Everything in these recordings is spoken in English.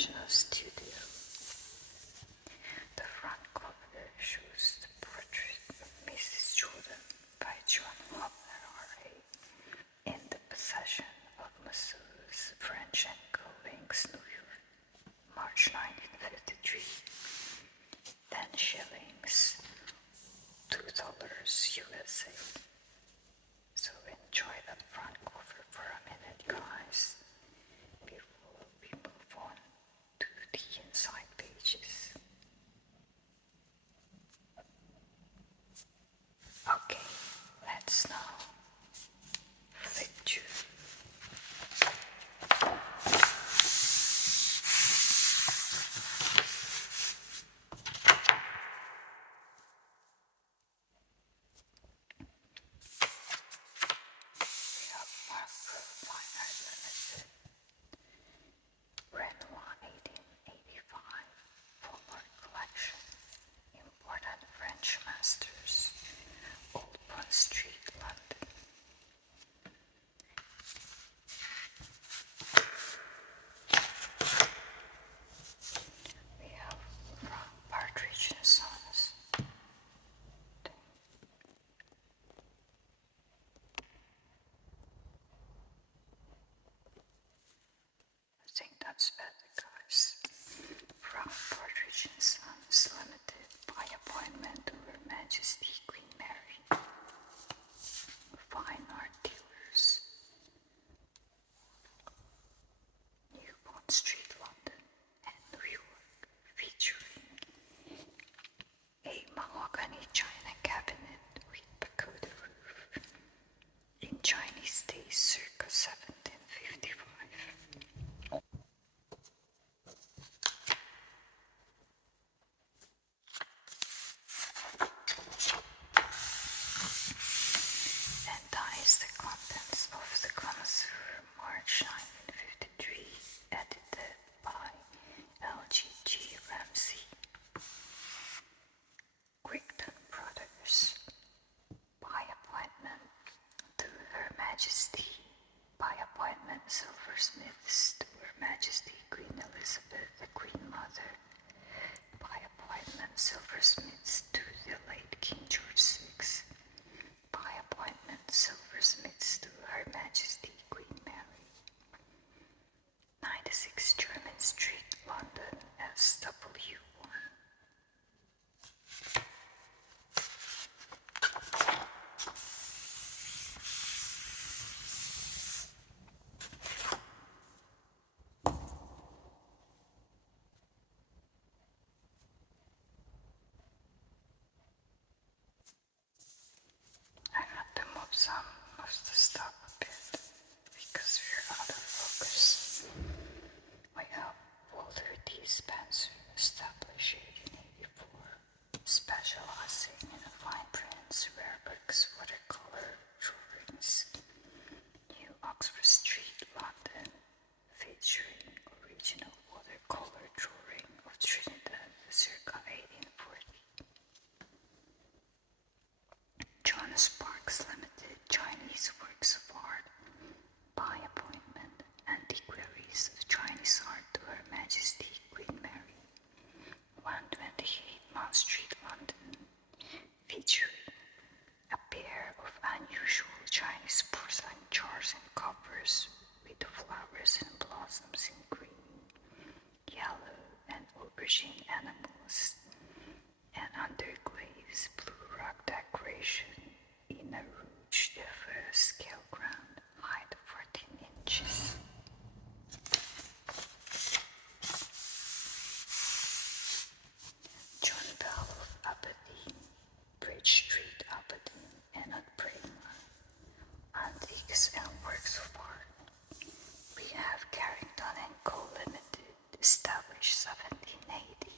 Professional Studio. The front cover shows the portrait of Mrs. Jordan by John Hopner R.A. in the possession of Masseu's French & Co. Inc.'s New York, March 1953. 10 shillings, $2 USA. So enjoy that front cover for a minute, guys, before we move on to the inside pages. Okay, let's now flip through. Renoir 1885 Folklore Collection, Important French Masters, Old Bond Street, London. We have from Partridge and Sons. I think that's better, guys. From Partridge and Sons Limited, by appointment to Her Majesty Queen Mary. Fine art dealers. New Bond Street, London and New York, featuring a mahogany china cabinet with pagoda roof in Chinese taste circa 1755. And that is the contents of the Connoisseur, March 1953, edited by L.G.G. Ramsey. Crichton Brothers. By appointment to Her Majesty. By appointment silversmiths to Her Majesty Queen Elizabeth, the Queen Mother. By appointment silversmiths to the late King George VI. By appointment silversmiths to Her Majesty Queen Mary. 96 Jermyn Street, London, SW1. I had to move some of the stuff a bit because we're out of focus. We have Walter D. Spencer, established 1884, specializing in fine prints, rare books, watercolor drawings. New Oxford Street, London, featuring original watercolor drawing of Trinidad circa 1840. John Sparks Limited, Chinese Works of Art. By appointment, antiquaries of Chinese art to Her Majesty Queen Mary. 128 Mount Street, London, featuring a pair of unusual Chinese porcelain jars and coppers with the flowers and blossoms in green, yellow, and aubergine animals, and underglaze blue rock decoration in a rouge de feu scale ground, height 14 inches. John Bell of Aberdeen, Bridge Street, Aberdeen, and at Braemar. Antiques and works of art. We have Carrington & Co. Limited, established 1780.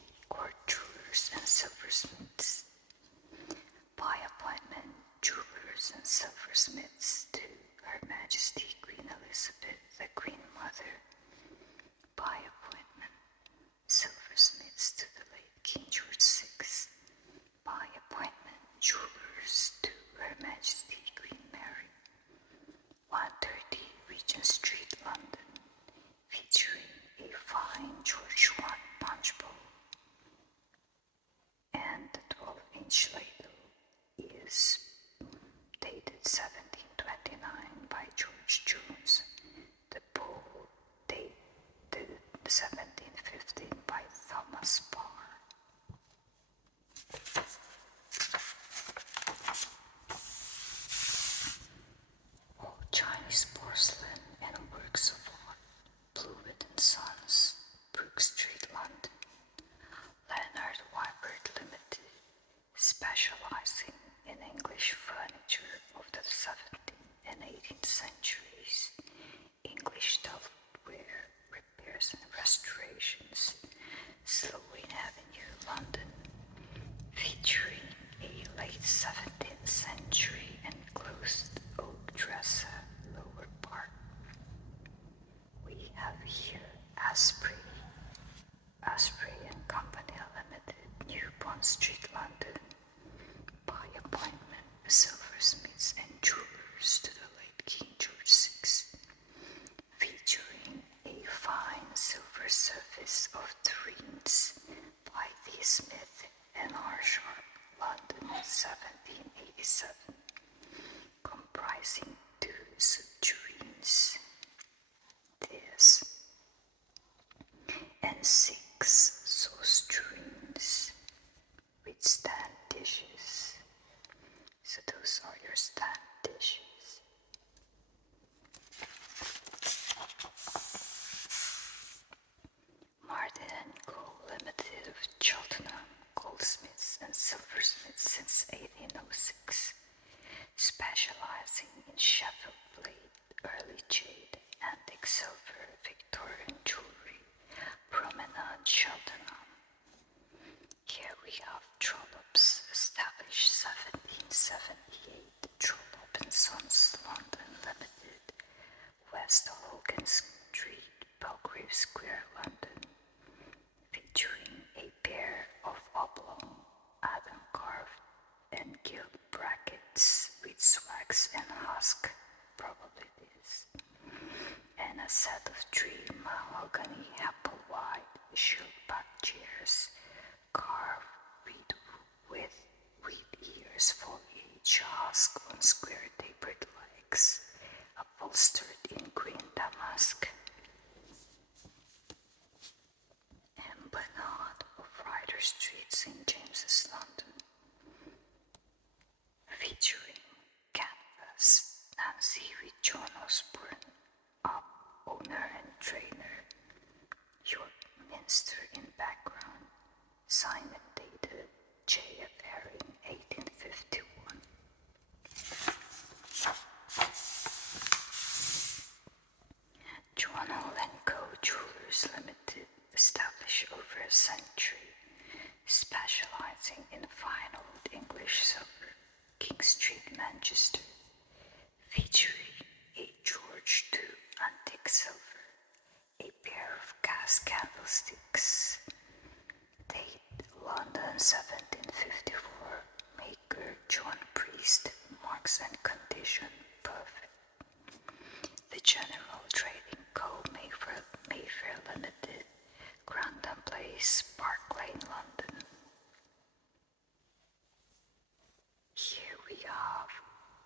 specializing in English furniture of the 17th and 18th centuries, English stuffware, repairs and restorations, Sloane Avenue, London, featuring a late 17th century enclosed oak dresser lower part. We have here Asprey and Company Limited, New Bond Street, London, by appointment, silversmiths and jewelers to the late King George VI, featuring a fine silver service of Threens by V. Smith and R. Sharp, London, 1787, comprising 2 subtureens, this, and 6 sauce tureens with stand dishes. So those are your stand dishes. Martin & Co. Limited of Cheltenham, goldsmiths and silversmiths since 1806, specializing in Sheffield plate, early jade, antique silver, Victorian jewelry, Promenade, Cheltenham. Here we have Trollops, established 1778, Trollope and Sons, London Limited, West Hogan Street, Belgrave Square, London, featuring a pair of oblong, Adam carved and gilt brackets with swags and husk, probably this, and a set of 3 mahogany apple white shield-back chairs carved with ears for each husk on square tapered legs, upholstered in green damask. And Bernard of Ryder Street, St. James's, London, featuring canvas, Nancy with John Osborne, owner and trainer, York Minster in background, Simon dated J.F. Herring, 1851. Joannol & Co. Jewelers Limited, established over a century, specializing in fine old English silver, King Street, Manchester, featuring a George II antique silver, a pair of gas candlesticks, date London 1754, maker John Priest, marks and condition perfect. The General Trading Co. Mayfair Limited, Grandin Place, Park Lane, London. Here we have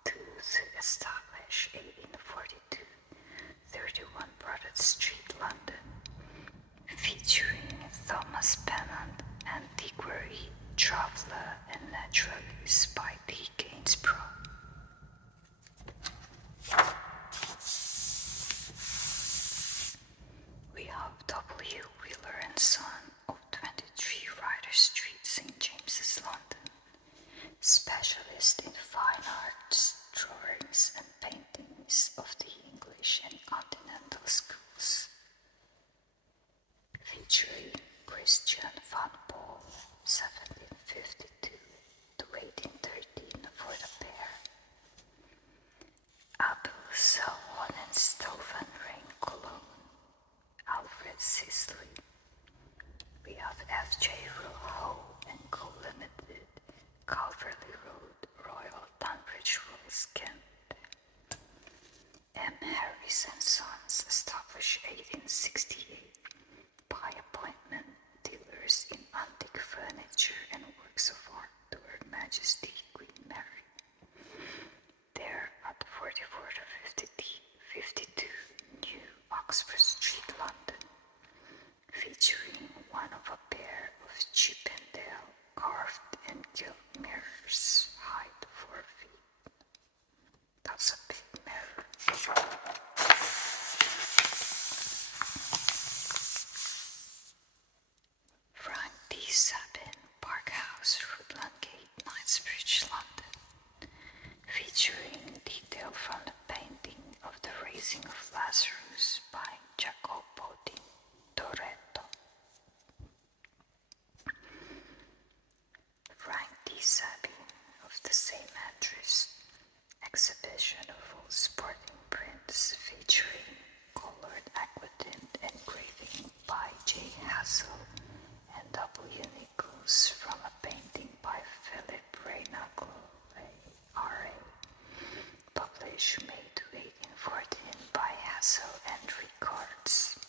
Tooth, established 1842, 31 Broad Street, London, featuring Thomas Pennant, antiquary, traveller and naturalist by D. Gainsborough. We have W. Wheeler and Son of 23 Ryder Street, St. James's, London, specialist in fine arts, drawings and paintings of the English and continental schools, featuring Christian van Paul, 1752 to 1813 for the pair, Abel Selwyn and Stoughton Ring Cologne, Alfred Sisley. We have F.J. Rowe and Co. Limited, Calverley Road, Royal Tunbridge Wells, Kent. M. Harris and Sons, established 1868, by appointment, dealers in antique furniture and works of art to Her Majesty Queen Mary. There at 44 to 52 New Oxford Street, London, featuring one of a pair of Chippendale carved and gilt mirrors, height 4 feet. That's a big mirror. Frank D. Sabin, Park House, Rutland Gate, Knightsbridge, London, featuring detail from the painting of the Raising of Lazarus by Jacopo di Toretto. Frank D. Sabine of the same address, exhibition of old sporting prints featuring colored aquatint engraving by J. Hassel and W. Nichols from a painting by Philip Reynaglo, R.A., published May 1814 by Hassel and Records.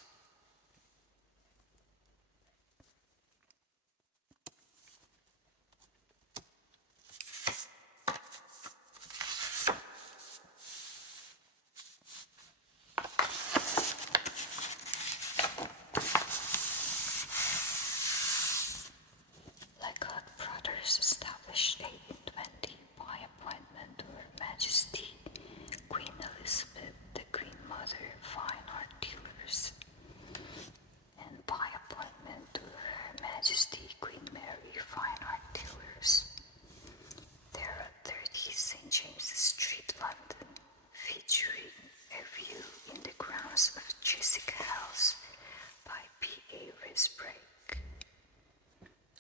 Legat Brothers established 1820 by appointment to Her Majesty Queen Elizabeth, the Queen Mother, Fine Art Dealers, and by appointment to Her Majesty Queen Mary, Fine Art Dealers. There are 30 St. James's Street, London, featuring a view in the grounds of Jessica House by P.A. Risbrake.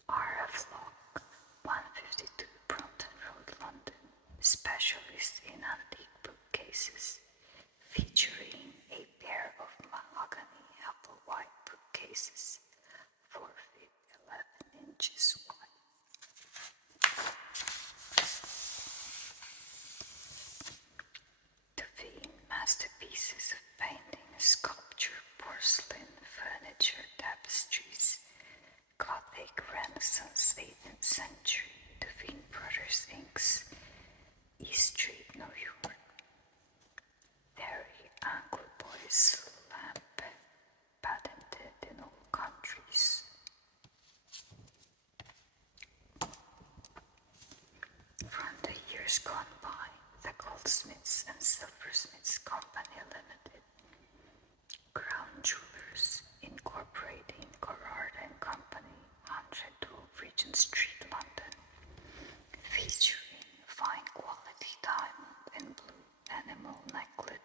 R.F. Locke, 152 Brompton Road, London, specialist in antique bookcases, featuring a pair of mahogany apple white bookcases, 4 feet 11 inches wide. The Veen masterpieces of painting, sculpture, porcelain, furniture, tapestries, Gothic, Renaissance, 18th century, the Veen Brothers Inc., East Street, New York. Very Anglo-Boys lamp, patented in all countries. From the years gone by, the Goldsmiths and Silversmiths Company Limited, Crown Jewelers, incorporating Gerard and Company, 112 Regent Street, London, featuring fine quality diamond and blue animal necklet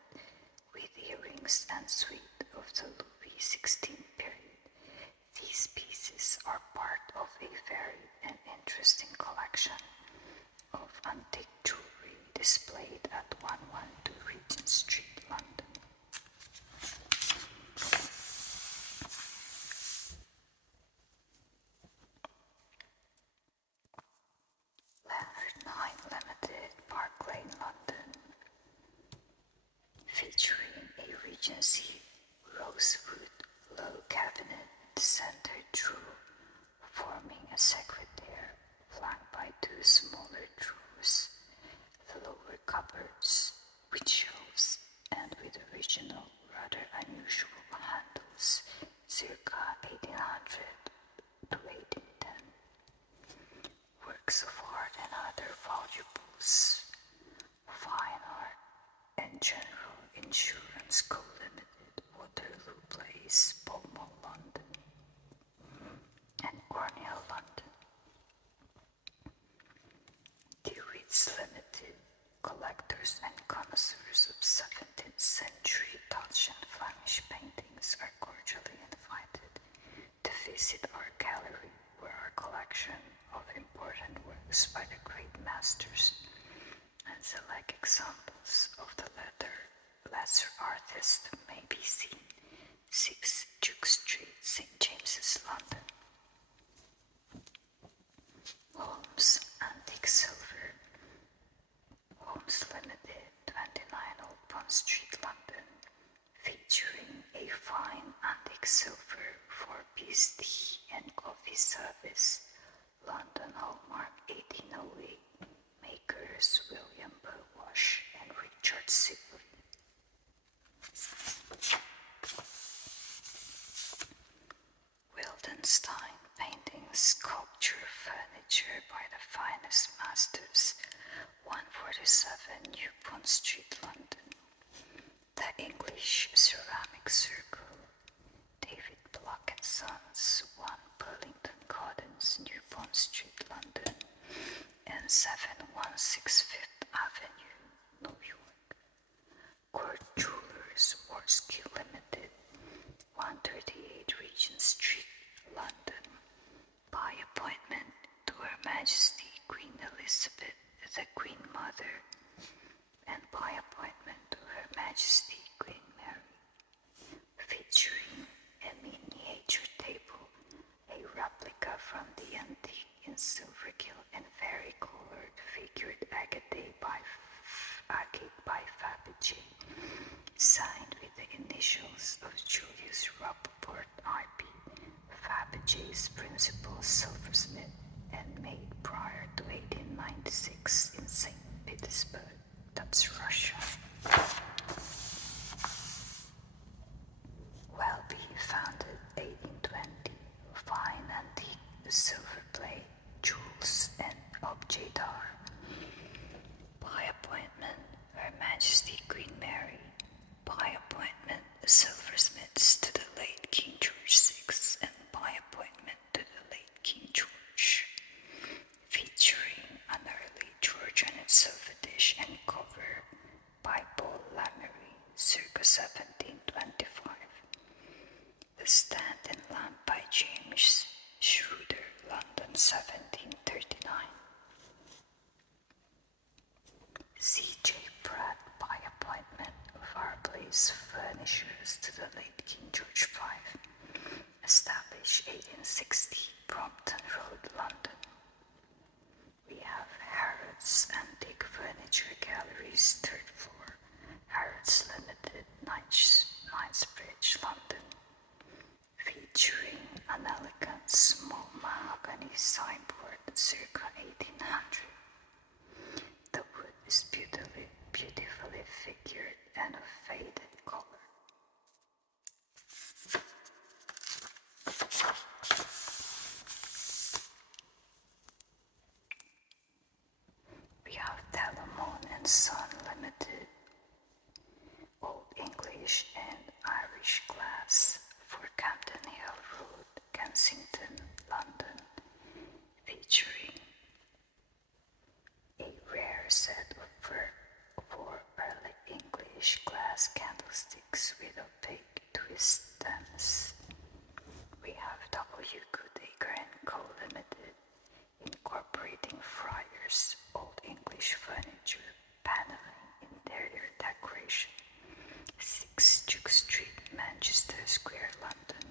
with earrings and suite of the Louis XVI period. These pieces are part of a varied and interesting collection of antique jewelry displayed at 112 Regent Street, London. Leonard 9 Limited, Park Lane, London, featuring a Regency rosewood low cabinet centered through, forming a secretaire flanked by 2 smaller drawers, the lower cupboards with shelves and with original, rather unusual handles, circa 1800 to 1810. Works of art and other valuables, fine art and general insurance Co. Limited, Waterloo Place, Pall Mall, London, and Cornhill, London. DeWitt's Limited, collectors and connoisseurs of 17th century Dutch and Flemish paintings are cordially invited to visit our gallery, where our collection of important works by the great masters and select examples of the lesser artists may be seen. 6 Duke Street, St. James's, London. Holmes Antique Silver, Holmes Limited, 29 Old Bond Street, London, featuring a fine antique silver 4-piece tea and coffee service, London Hallmark 1808, makers William Burwash and Richard Sibley. Wildenstein painting, sculpture, furniture by the finest masters, 147 New Bond Street, London. The English Ceramic Circle, David Block and Sons, 1 Burlington Gardens, New Bond Street, London, and 716 Fifth Avenue, New York. Court Jewelers, Warsky Limited, 138 Regent Street, London. By appointment to Her Majesty Queen Elizabeth, the Queen Mother, and by appointment to Her Majesty Queen Mary, featuring a miniature table, a replica from the antique in silver gilt and vari-colored figured agate by Fabergé, signed with the initials of Julius Rappaport IP, Fabergé's principal silversmith, and made prior to 1896 in St. Petersburg, that's Russia. Welby, founded 1820, fine antique silver plate, jewels, and objet d'art. By appointment, Her Majesty Queen Mary. By appointment, silversmiths to the late King George VI, and by appointment to the late King George. Featuring an early Georgian silver dish and cover by Paul Lamery, circa 1725. The stand and lamp by James Schroeder, London, 1739. C.J. Pratt, by appointment, fireplace furnishers to the late King George V, established 1860, Brompton Road, London. We have Harrods Antique Furniture Galleries, 3rd floor, Harrods Limited, Knightsbridge, London, featuring an elegant small mahogany signboard circa 1800. The wood is beautifully figured and of faded color. We have Delamone and Son Limited, Old English and Irish glass for Camden Hill Road, Kensington, London, featuring a rare set of four early English glass candlesticks with opaque twist stems. We have W. Goodacre & Co. Limited, incorporating friars, Old English furniture, paneling, interior decoration, 6 Duke Street, Manchester Square, London,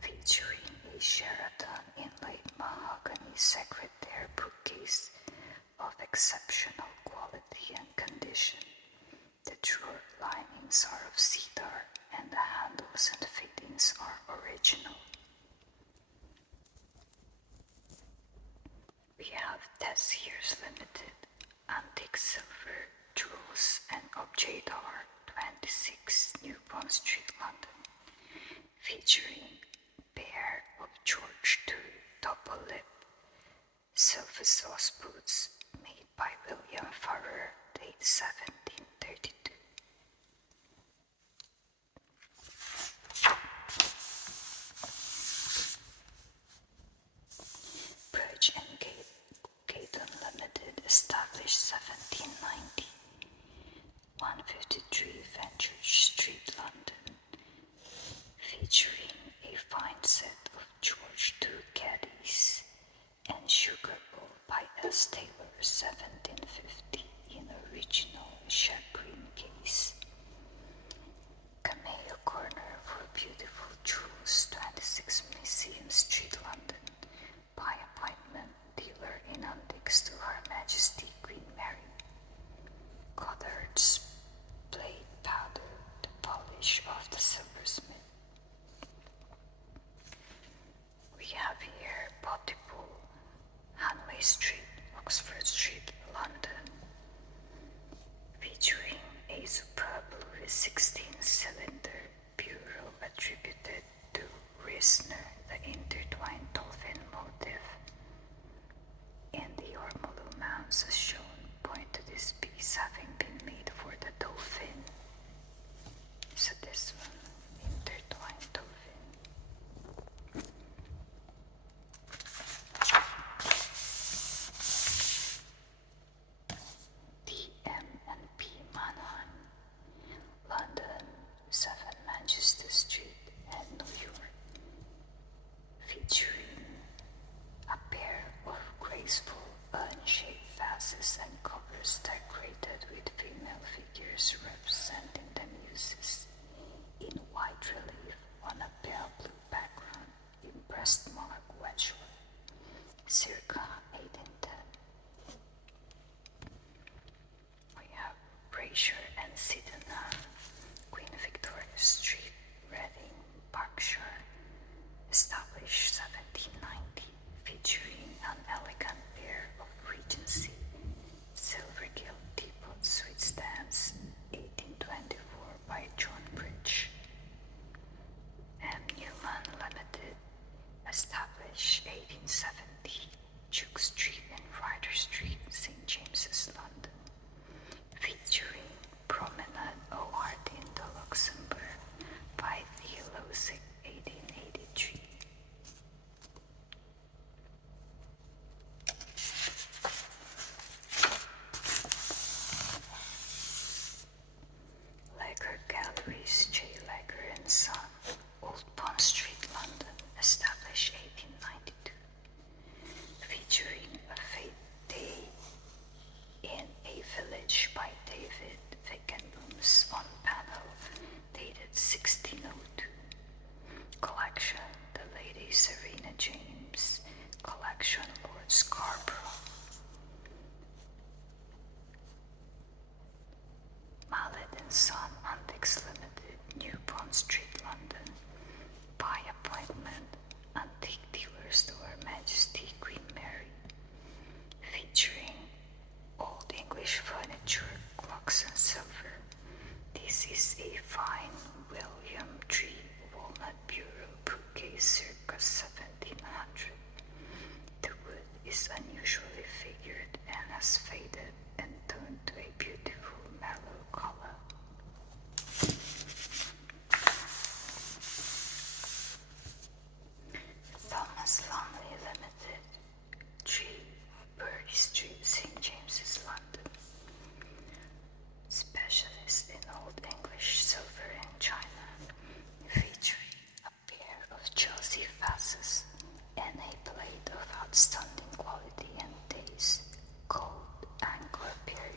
featuring a Sheraton inlaid mahogany secretaire bookcase of exceptional quality and condition. The drawer linings are of cedar and the handles and fittings are original. We have Tessiers Limited, antique silver, jewels and objet d'art, 26 New Bond Street, London, featuring pair of George II double-lip silver sauce boots made by William Farrer, date 1732. Birch and Gayton Limited, established 1790, 153 Fenchurch Street, London, featuring a fine set of George II caddies and sugar bowl by S. Taylor, 1750, in original shagreen case. Cameo Corner for beautiful jewels, 26 Museum Street, London, by appointment, dealer in antiques to Her Majesty Queen Mary. Goddard's blade powder, the polish of the silversmith. We have here Pontypool, Hanway Street, Oxford Street, London, featuring a superb Louis XVI cylinder bureau attributed to Risner, the intertwined dolphin motif. And the ormolu mounts as shown point to this piece having been made for the dolphin. So this one, intertwined dolphin. first monarch Wedgwood, circa 1810. We have Brazier and Sydenham, Queen Victoria Street, Reading, Berkshire, established 1790, featuring an elegant pair of Regency silver gilt teapots with stands, 1824 by John Bridge. M. Newman Limited, established 1870, Duke Street and Ryder Street, St. James's, London, featuring prominent O.R.D. de Luxembourg by Theo Losic, 1883. Lager Galleries, J. Lager and Son, Old Bond Street, London, established 1892, featuring a fete day in a village by David Vickenboom's on panel dated 1602. Collection, The Lady Serena James, Collection, Lord Scarborough. Mallet and Son Antiques Limited, New Bond Street, London, by appointment, antique dealers to Her Majesty Queen Mary, featuring old English furniture, clocks and silver. This is a fine William Tree walnut bureau bookcase circa 1700. The wood is unusually figured and has faded and toned to a beautiful mellow color. Thomas Lumley Limited, 3 Bury Street, St. James's, London, specialist in Old English silver and china, featuring a pair of Chelsea vases and a plate of outstanding quality and taste, called Anglo Period.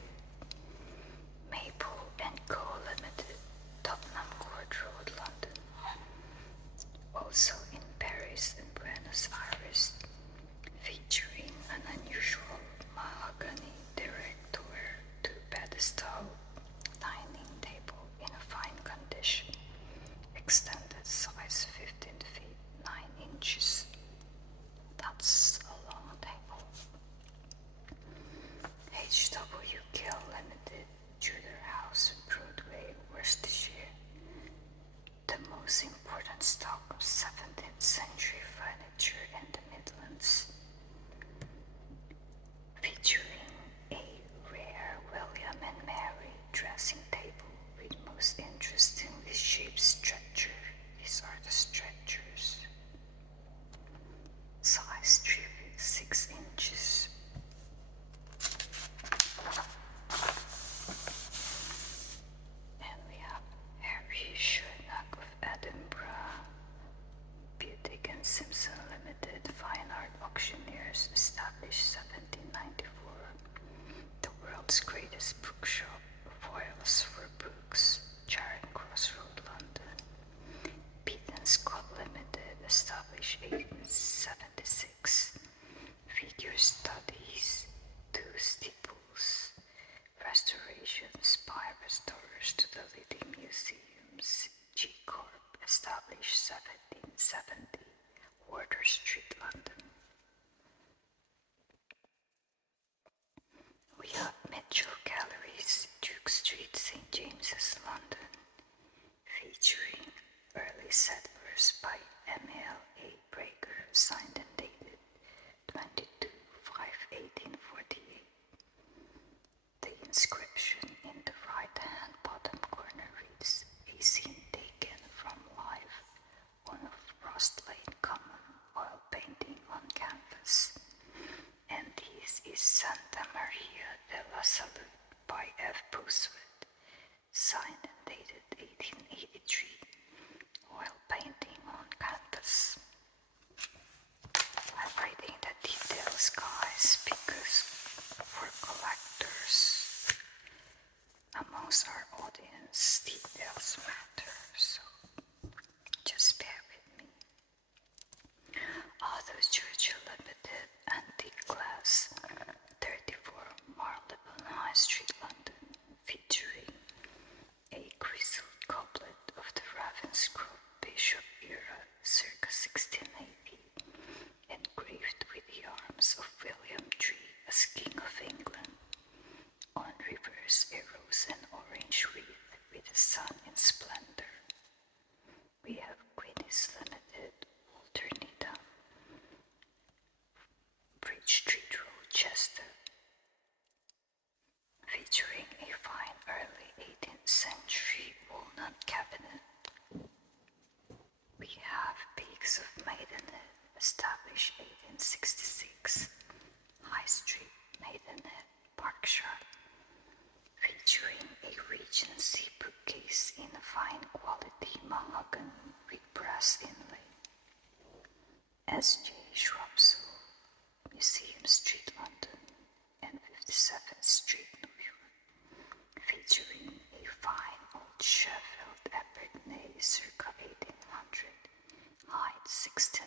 Maple and Co. Limited, Tottenham Court Road, London. Also in Paris and Buenos Aires, featuring an unusual mahogany directoire two-pedestal dining table in fine condition, extended size 15 feet 9 inches. That's a long table. H.W. Gill Limited, Tudor House, Broadway, Worcestershire. The most important stock of 17th century furniture in the Midlands, featuring a rare William and Mary dressing table with most interestingly shaped stretcher. These are the stretchers. Size 3 feet 6 inches. And we have Harry Shernock of Edinburgh, Butic and Simpson Limited, fine art auctioneers, established 1794. The world's greatest bookshop, foils for books, Charing Cross Road, London. Pitt and Scott Limited, established 1876. Figure studies, 2 steeples, restorations by restorers to the leading museums. G Corp, established 1770, Wardour Street, London. We have Mitchell Galleries, Duke Street, St. James's, London, featuring early settlers by M.L.A. Breaker, signed and dated 22/5/1848. The inscription in the right-hand bottom corner reads, "A scene taken from life, one of Rust Lane Common, oil painting on canvas." And this is Santa Maria de la Salud by F. Booswood, signed and dated 1883, oil painting on canvas. I'm reading the details, guys, because for collectors amongst our audience, details matter, so just bear with me. 1966, High Street, Maidenhead, Berkshire, featuring a Regency bookcase in fine quality mahogany with brass inlay. S.J. Shrubsole, Museum Street, London, and 57th Street, New York, featuring a fine old Sheffield Epernay circa 1800, height 16.5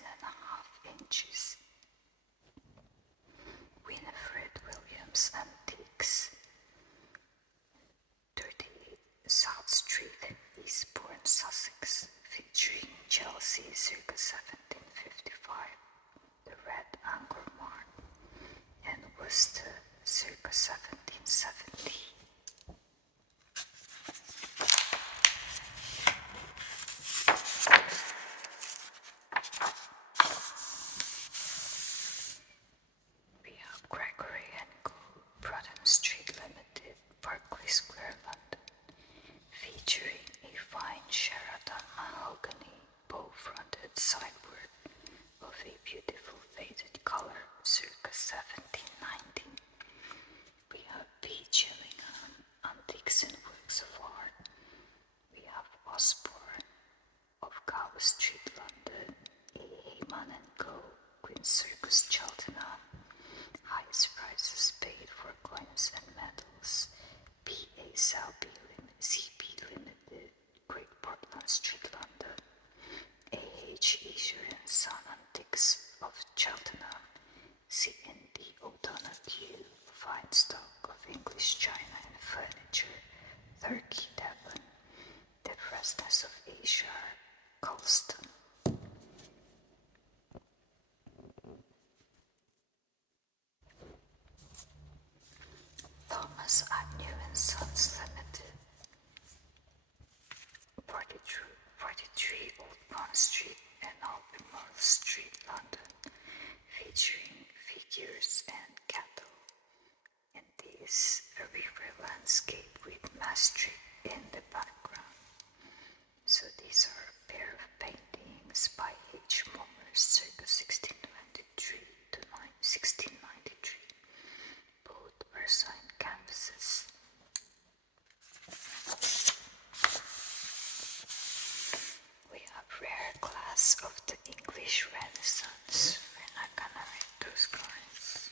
inches. Winifred Williams Antiques, 38 South Street, Eastbourne, Sussex, featuring Chelsea circa 1755, the Red Angkor Mark, and Worcester circa 1770. We have Gregory & Co. Broughton Street Limited, Berkeley Square, London, featuring a fine Sheraton mahogany bow-fronted sideboard of a beautiful faded color circa 1790. We have B. Gillingham Antiques and Works of Art. We have Osborne of Gower Street, London, A. Heyman & Co. Queen's Circus, Cheltenham, highest prices paid for coins and medals, P.A. CP Limited, Great Portland Street, London, A.H. Escher and Son Antiques of Cheltenham, C&D O'Donoghue, fine stock of English china and furniture, Turkey, Devon, the Freshness of Asia, Colston. Thomas Agnew and Sons Limited, 43 Old Bond Street and Albemarle Street, London, featuring figures and cattle. And this a river landscape with Maastricht in the background. So these are a pair of paintings by H. Mommers circa 1623 to 1693. Both were signed canvases. We have rare glass of the English Renaissance. We're not gonna read those cards.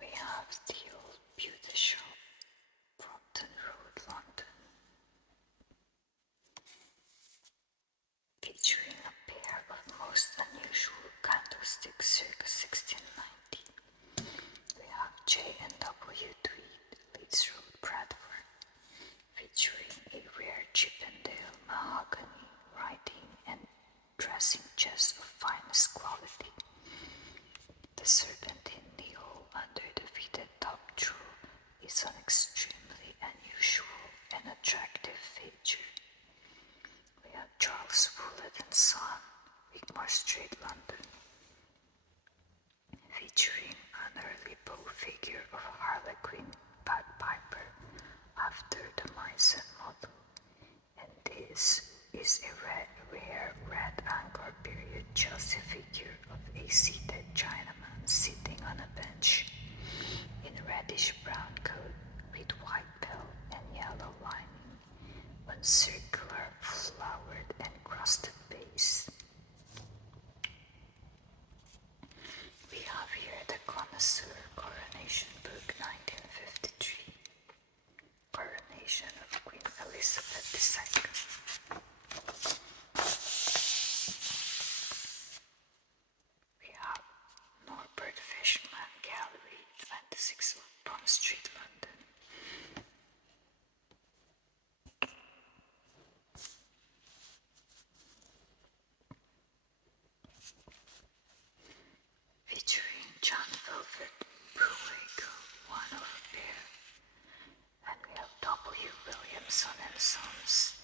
We have the old beauty shop, Brompton Road, London, featuring a pair of most unusual candlesticks circa 1690. We have J&W Tweed, Leeds Road, Bradford, featuring a rare Chippendale mahogany writing and dressing chest of finest quality. The serpentine needle under the fitted top drawer is an extremely unusual and attractive feature. We have Charles Woollett and Son, Wigmore Street, London, featuring an early bow figure of Harlequin bagpiper after the Meissen model, and this is a rare red Angkor period Chelsea figure of a seated Chinaman sitting on a bench in reddish brown coat with white belt and yellow lining on circular flowered and crusted base. We have here the Connoisseur Coronation Book 1953, Coronation of Queen Elizabeth II. We have Norbert Fishman Gallery, 26 Old Bond Street, London. Featuring John Velvet, Bruego, one of a pair. And we have W. Williamson and Sons,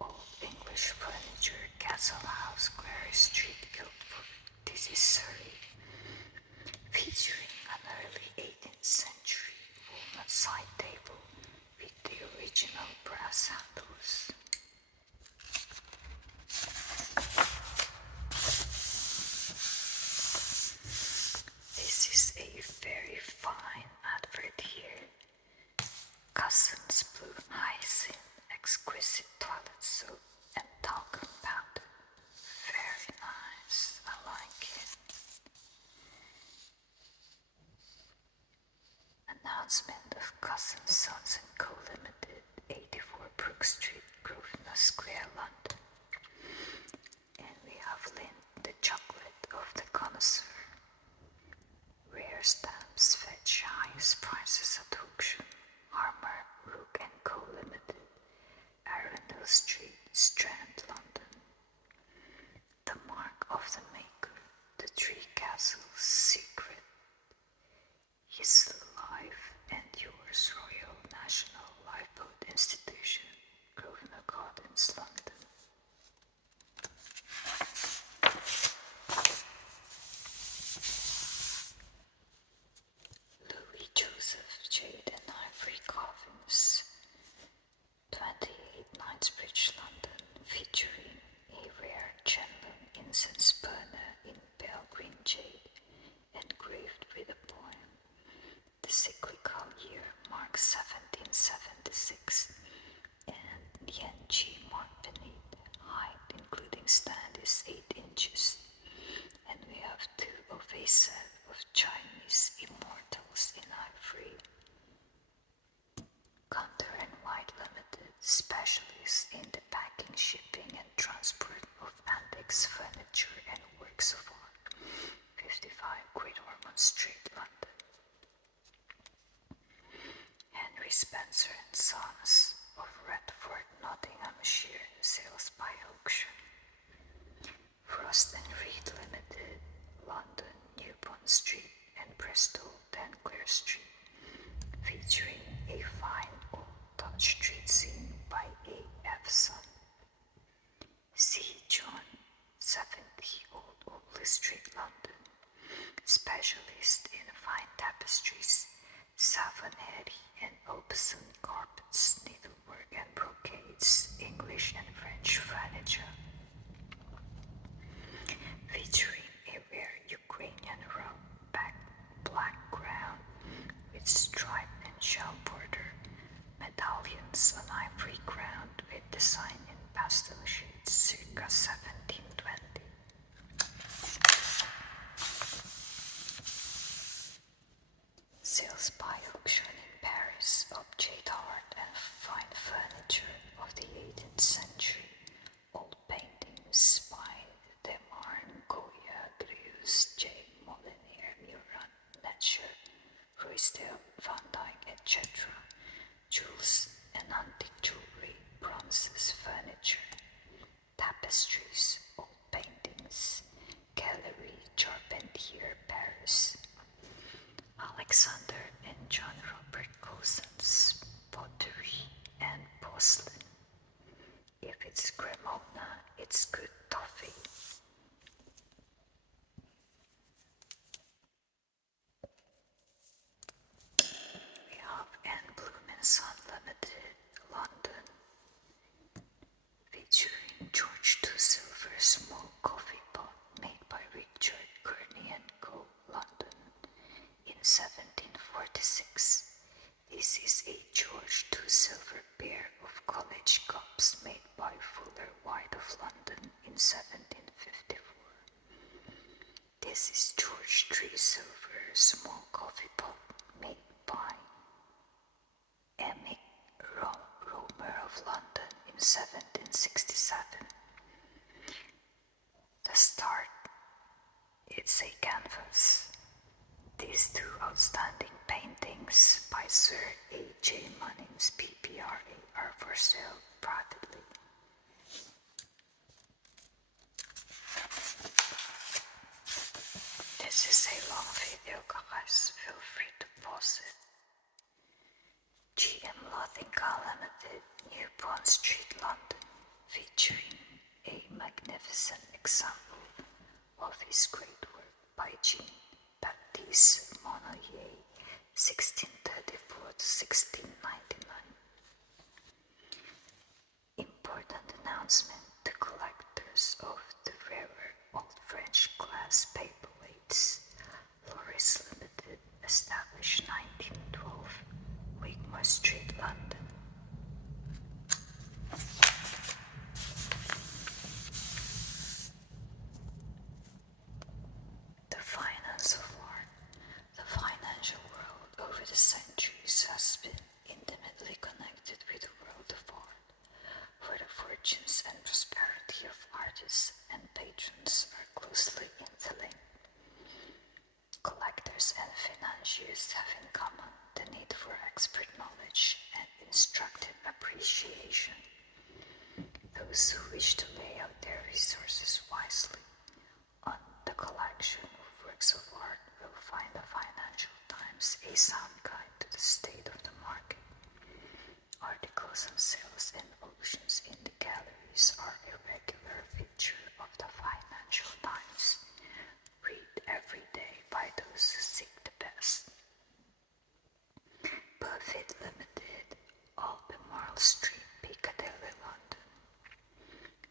Old English Furniture, Castle House, Clary Street, Guildford. This is Surrey, featuring an early 18th century walnut side table with the original brass handles. toilet soap and talcum powder. Very nice, I like it. Announcement of Cousin Sons & Co. Limited, 84 Brook Street, Grosvenor Square, London. And we have Lind, the chocolate of the Connoisseur. Rare stamps fetch highest prices at auction. Harmer, Rook & Co. Limited, Arundel Street, Strand, London. The Mark of the Maker, the Three Castles Secret. His Life and Yours Royal National Lifeboat Institution, Grosvenor Gardens, London. Louis Joseph Jade and Ivory Coffins, 28 Knightsbridge, London, featuring a rare Chenlong incense burner in pale green jade, engraved with a poem. The cyclical year marks 1776, and the NG mark beneath. Height, including stand, is 8 inches. And we have 2 of a set of Chinese immortals in ivory. Gunter and White Limited, specialists in the packing, shipping, and transport of antiques, furniture, and works of art. 55 Great Ormond Street, London. Henry Spencer and Sons of Retford, Nottinghamshire, sales by auction. Frost and Reed Limited, London, New Bond Street and Bristol, Denclair Street, featuring a fine old Dutch street scene by A.F. Son. C. John, 70 Old Oakley Street, London, specialist in fine tapestries, Savonnerie and Aubusson carpets, needlework and brocades, English and French furniture. Featuring a rare Ukrainian back black ground with stripe and shell border, medallions on ivory ground with design in pastel shades circa 1720. Sales by auction in Paris of jade art and fine furniture of the 18th century. Old paintings by Demarne, Goya, Greuze, J. Molinier, Murat, Netscher, Ruysdael, Van Dyck, etc. Jewels and antique jewelry, bronzes, furniture, tapestries, old paintings, Gallery Charpentier, Paris. Alexander and John Robert Cousins, pottery and porcelain. If it's Cremona, it's good toffee. We have Anne Bloom and Son Limited, London, featuring George II Silver small coffee pot made by Richard Kearney and Co. London in 1746. This is a George II Silver pair of college cups made by Fuller White of London in 1754. This is George III Silver small coffee pot made by Emick Romer of London in 1767. The start, it's a canvas. These 2 outstanding paintings by Sir A.J. Munnings, PPRA, are for sale privately. This is a long video, guys. Feel free to pause it. G.M. Lothinga Limited, New Bond Street, London, featuring a magnificent example of his great work by Jean-Baptiste Monnoyer, 1634 to 1699. Important announcement to collectors of the rarer Old French glass paperweights. Loris Limited, established 1912, Wigmore Street, London. artists and patrons are closely interlinked. Collectors and financiers have in common the need for expert knowledge and instructive appreciation. Those who wish to lay out their resources wisely on the collection of works of art will find the Financial Times a sound guide to the state of the market. Articles on sales and auctions in the galleries are a regular feature of the Financial Times, read every day by those who seek the best. Buffett Limited, Albemarle Street, Piccadilly, London,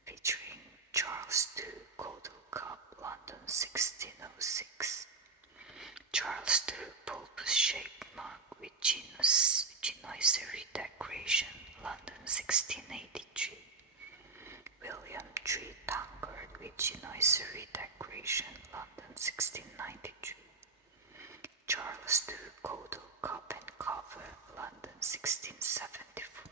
featuring Charles II Caudle Cup, London 1606. Charles II pulpus-shaped mug with Connoisseur decoration, London 1683. William III tankard with Connoisseur decoration, London 1692. Charles II Caudle cup and cover, London 1674.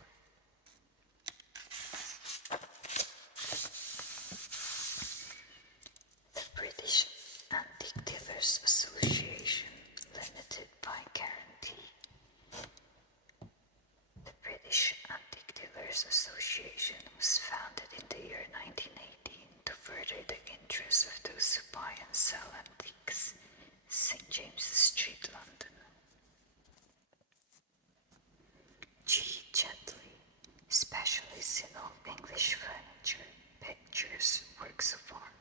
The British Antique Dealers Association, limited by guarantee. The British Antique Dealers Association was founded in the year 1918 to further the interests of those who buy and sell antiques. St. James's Street, London. G. Gently, specialist in old English furniture, pictures, works of art,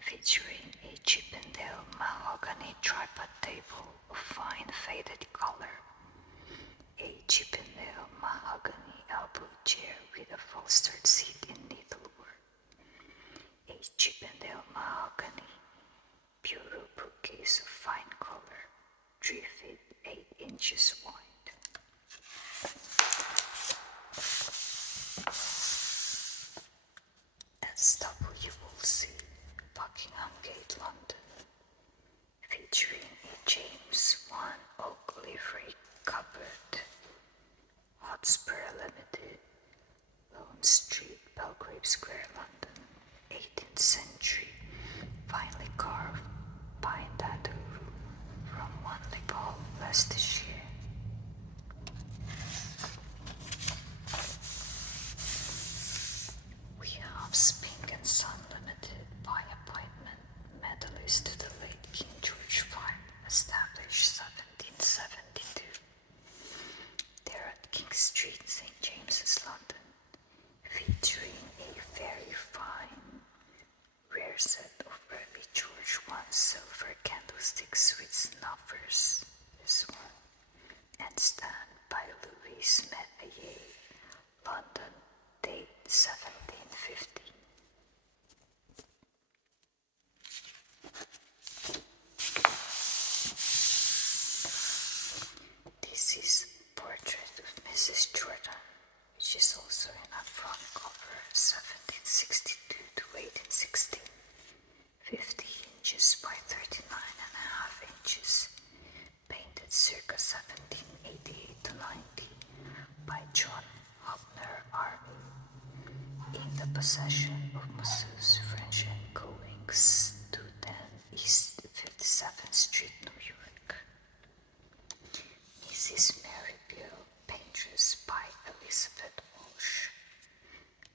featuring a Chippendale mahogany tripod table of fine faded color, a Chippendale mahogany elbow chair with a bolstered seat in needlework, a Chippendale mahogany bureau bookcase of fine color, 3 feet 8 inches wide. S.W. Woolsey, Buckingham Gate, London, featuring a James I oak livery cupboard. Hotspur Limited, Lone Street, Belgrave Square, London, 18th century, finely carved pine dado from Wanley Hall, Leicestershire. We have Spink and Son Limited, by appointment, medalist to the late King George V, established 1772. They're at King Street, St. James's, London, featuring a very fine, rare set of early George I silver candlesticks with snuffers, this one, and stand by Louis Metier, London, date 1750. This is Portrait of Mrs. Jordan, which is also in a front cover, 1762 to 1816, 50 inches by 39.5 inches, painted circa 1788 to 90 by John Hopner Army, in the possession of Masseuse French & Co. Inc., 210 East 57th Street, New York. Mrs. Mary Beale, paintress by Elizabeth Walsh.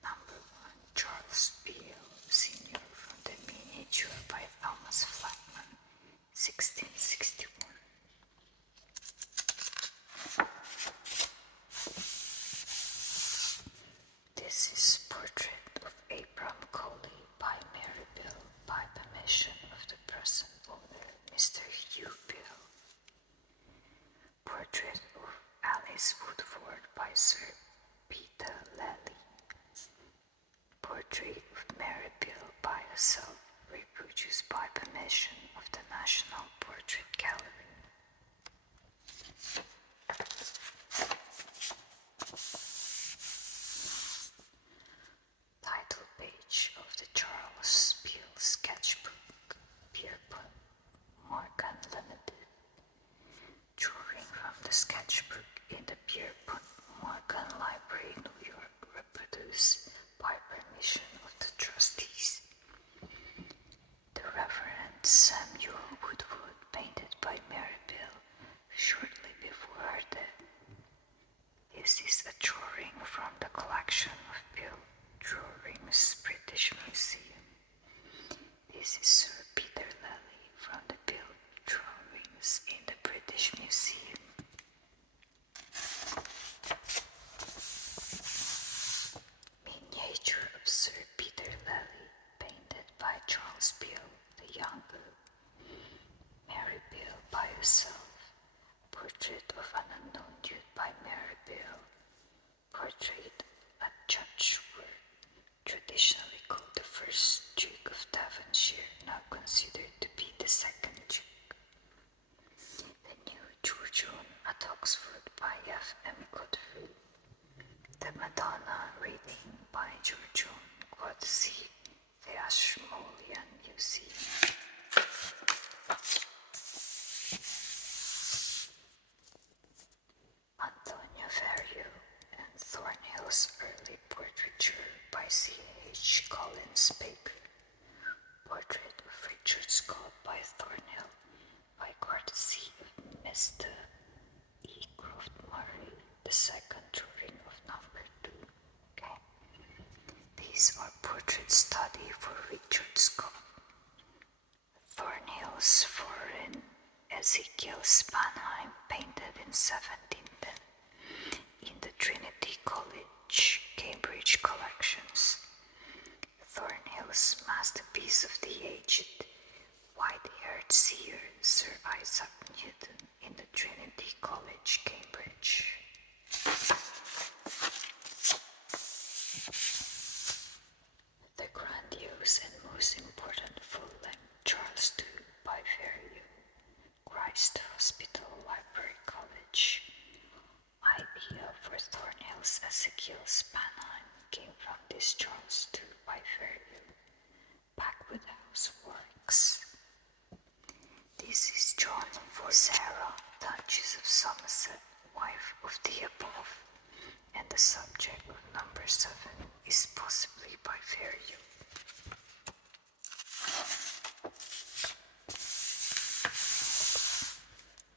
Number 1, Charles Beale, Sr. from the miniature by Thomas Flackman, 1661. This is Portrait of Abram Coley by Mary Beale, by permission of the present owner, Mr. Hugh Beale. Portrait of Alice Woodford by Sir Peter Lely. Portrait of Mary Beale by herself, reproduced by permission of the National Portrait Gallery. Title page of the Charles Beale Sketchbook, Pierpont, Morgan Limited. Drawing from the sketchbook in the Pierpont Morgan Library, New York, reproduced by permission of the trustees. traditionally called the first Duke of Devonshire, now considered to be the second Duke. The New Georgian at Oxford by F. M. Godfrey. The Madonna reading by Georgian Quadsey, the Ashmolean Museum. Antonio Ferrier and Thornhill's early portraiture by C. H. Collins Baker. Portrait of Richard Scott by Thornhill by courtesy of Mr. E. Croft Murray, the second drawing of number 2. Okay. These are portrait study for Richard Scott. Thornhill's foreign Ezekiel Spanheim, painted in 1710 in the Trinity College, Cambridge collections. Thornhill's masterpiece of the aged, white-haired seer Sir Isaac Newton in the Trinity College, Cambridge. The grandiose and most important full-length Charles II by Ferrier, Christ Hospital Library College. Idea for Thornhill's Ezekiel Spanheim came from this Charles II by Ferrier, Packwood House Works. This is John for Sarah, Duchess of Somerset, wife of the above, and the subject of number 7 is possibly by Ferrier.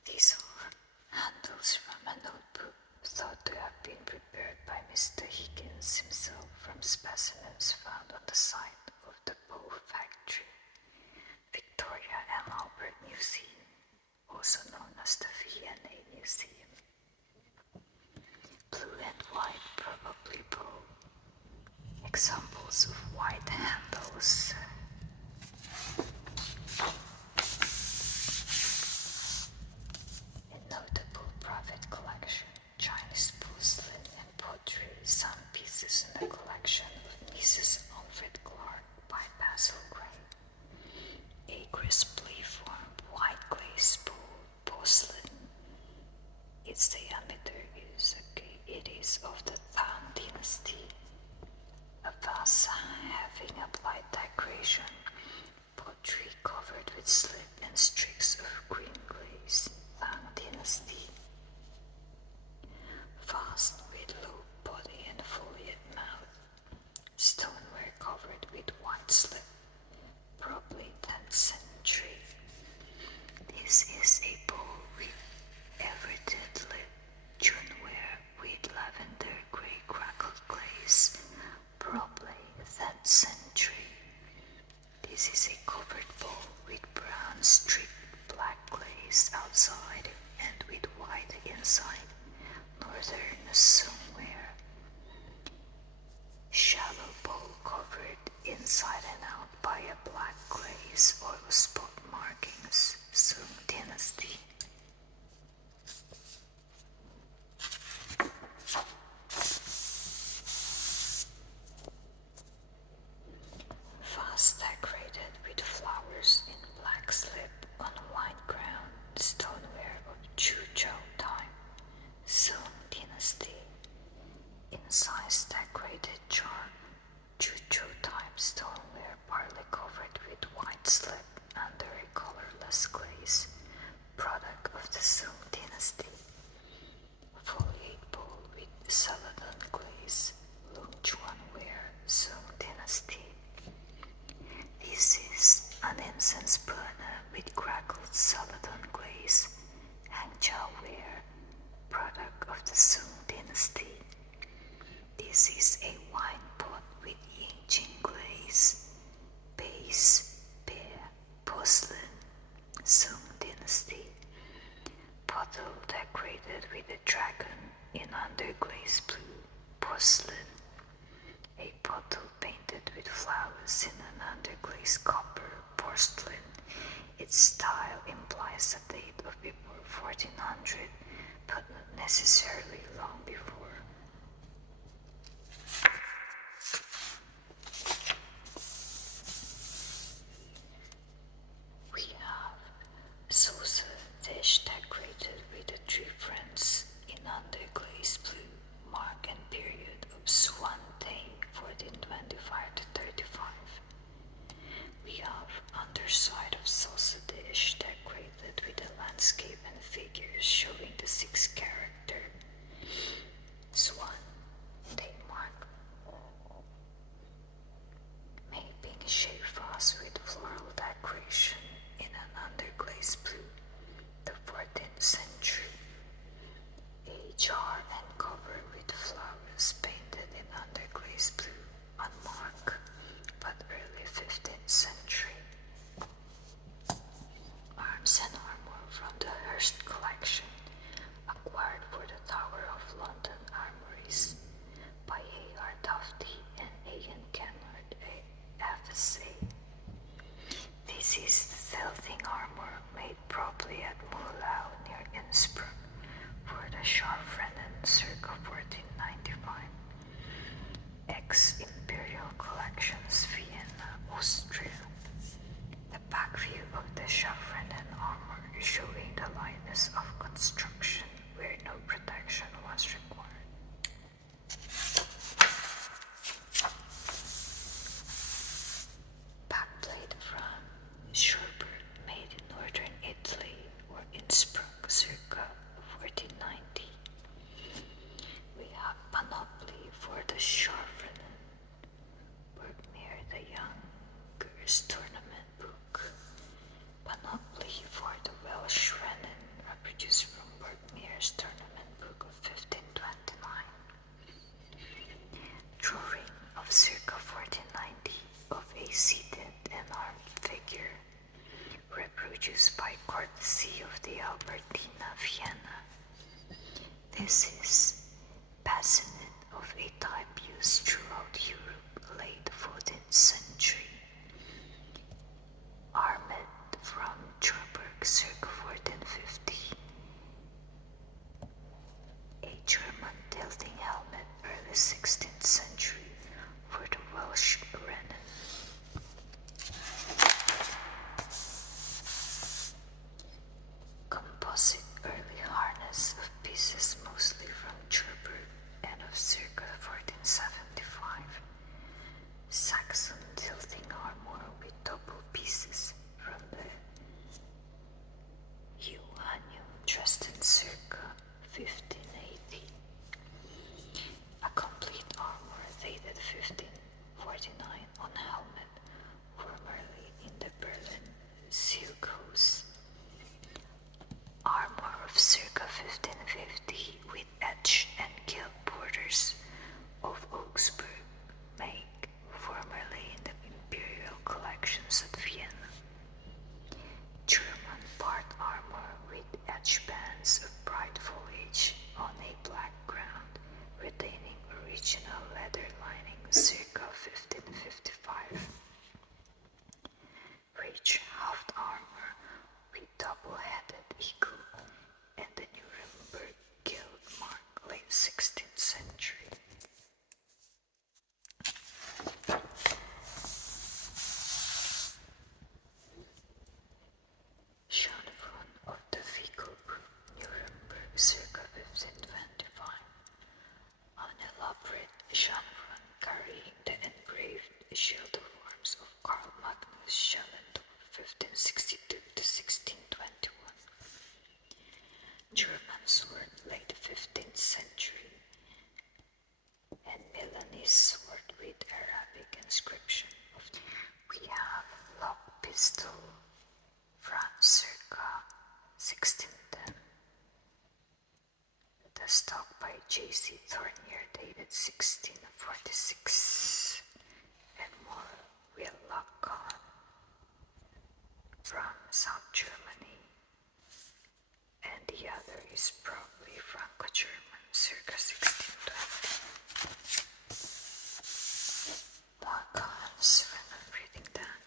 These are handles from a notebook thought to have been prepared by Mr. Higgins himself from specimens found on the site of the Bow Factory, Victoria and Albert Museum, also known as the V&A Museum. Blue and white, probably bow. Examples of white handles. A notable private collection, Chinese porcelain and pottery, some pieces in the collection of Mrs. Alfred Clark by Basil Gray. A crisply formed white glaze bowl porcelain. Its diameter is it is of the Tang Dynasty. A vase having a light decoration, pottery covered with slip and streaks of green glaze, Tang Dynasty. Vase with low body and foliate mouth, stoneware covered with white slip, probably 10th century. This is a bowl with everted lid, tuneware with lavender grey crackled glaze, probably 10th century. This is a covered bowl with brown streaked black glaze outside and with white inside, northern stoneware. Shallow bowl covered inside and out by a black glaze oil spot markings, Sung Dynasty. Vase decorated with flowers in black slip on white ground, stoneware of Chuzhou time, Sung Dynasty. Incised decorated jar, Chuzhou time stoneware partly covered with white slip under a colorless glaze, product of the Sung Dynasty. Foliate bowl with celadon glaze, Lungchuanware, Sung Dynasty. This is an incense burner with crackled celadon glaze, Hangjiaware, product of the Sung Dynasty. This is a wine pot with Yingjing glaze, base, pear, porcelain, Sung Dynasty. Bottle decorated with a dragon in underglaze blue, porcelain. A bottle painted with flowers in an underglaze copper, porcelain. Its style implies a date of before 1400, but not necessarily long before. other side of salsa dish decorated with a landscape and figures showing the six-character swan trademark. Made pink shade vase with floral decoration in an underglaze blue, the 14th century. A jar and cover with flowers painted in underglaze blue, unmarked, but early 15th century. Arms and armor from the Hearst collection, acquired for the Tower of London Armories by A.R. Tufty and Ian Kennard, FSA. This is the tilting armor made probably at Mullau near Innsbruck for the Scharfrennen circa 1495. Ex-Imperial Collections, Vienna, Austria. The back view of the Scharfrennen armor showing the lightness of construction where no protection was required. Backplate from Cherbourg, made in northern Italy or Innsbruck circa 1490. We have panoply for the Scharfrennen, Bergmeer the Younger's tournament book. Panoply for the Welsh Rennen, reproduced from Bergmeer's tournament book of 1529. Drawing of circa 1490 of a seated and armed figure, reproduced by courtesy of the Albertina, Vienna. This is bassinet of a type used throughout Europe late 14th century. Armed from Cherbourg circa 1450. A German tilting helmet early 16th century for the Welsh Rennen. Composite early harness of pieces mostly from Cherbourg and of circa 1475. Saxon tilting armor with double pieces from the Johannium Dresden circa 1580. A complete armor dated 1549 on helmet, formerly in the Berlin Zielkos. Armor of circa 1550 with edge and gilt borders of Augsburg make, formerly in the Imperial collections at Vienna. German part armor with edge bands of bright foliage on a black ground, retaining original leather lining circa 1555. Rich haft armor with double-headed eagle and the Nuremberg gilt mark late 16th century. Chevron of the Vico Group, Nuremberg circa 1525. An elaborate chevron carrying the engraved shield of arms of Karl Magnus Schellendorf 1562 to 1621. German sword late 15th century and Milanese sword with Arabic inscription. We have lock pistol France circa 1610. The stock by J.C. Thornier dated 1646 and more will lock on from South Germany, and the other is probably Franco-German circa 1620. Markans, when I'm reading that,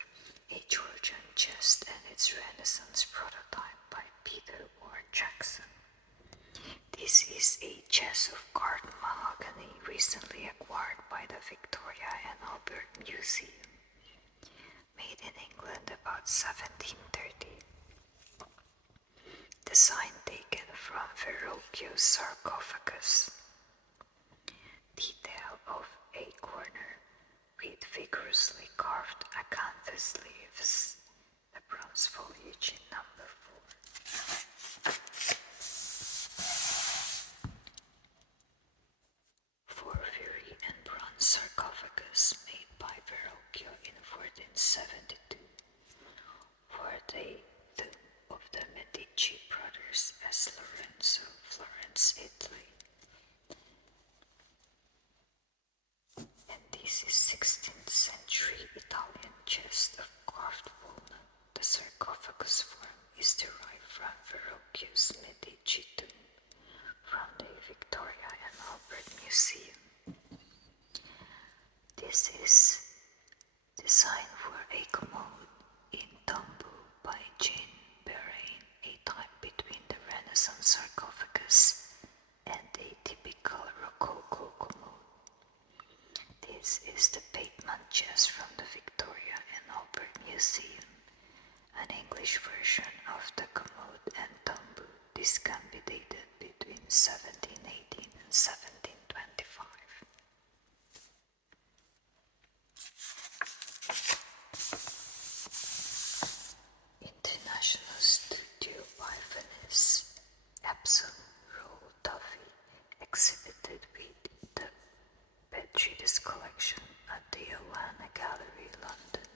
a Georgian chest and its Renaissance prototype by Peter Ward Jackson. This is a chest of carved mahogany recently acquired by the Victoria and Albert Museum, made in England about 1730. Design taken from Verrocchio's sarcophagus. Detail of a corner with vigorously carved acanthus leaves. bronze foliage in number 4. Porphyry and bronze sarcophagus made by Verrocchio in 1472 for the tomb of the Medici brothers as Lorenzo, Florence, Italy. And this is 16th century Italian chest of carved walnut. The sarcophagus form is derived from Verrocchio's Medici tomb from the Victoria and Albert Museum. This is designed for a commode in Tambu by Jean Perrin, a type between the Renaissance sarcophagus and a typical Rococo commode. This is the Bateman chest from the Victoria and Albert Museum, an English version of the commode and tambour. This can be dated between 1718 and 1725. International Studio by Venice, Epsom Roll Duffy, exhibited with the Petridis collection at the Joanna Gallery, London.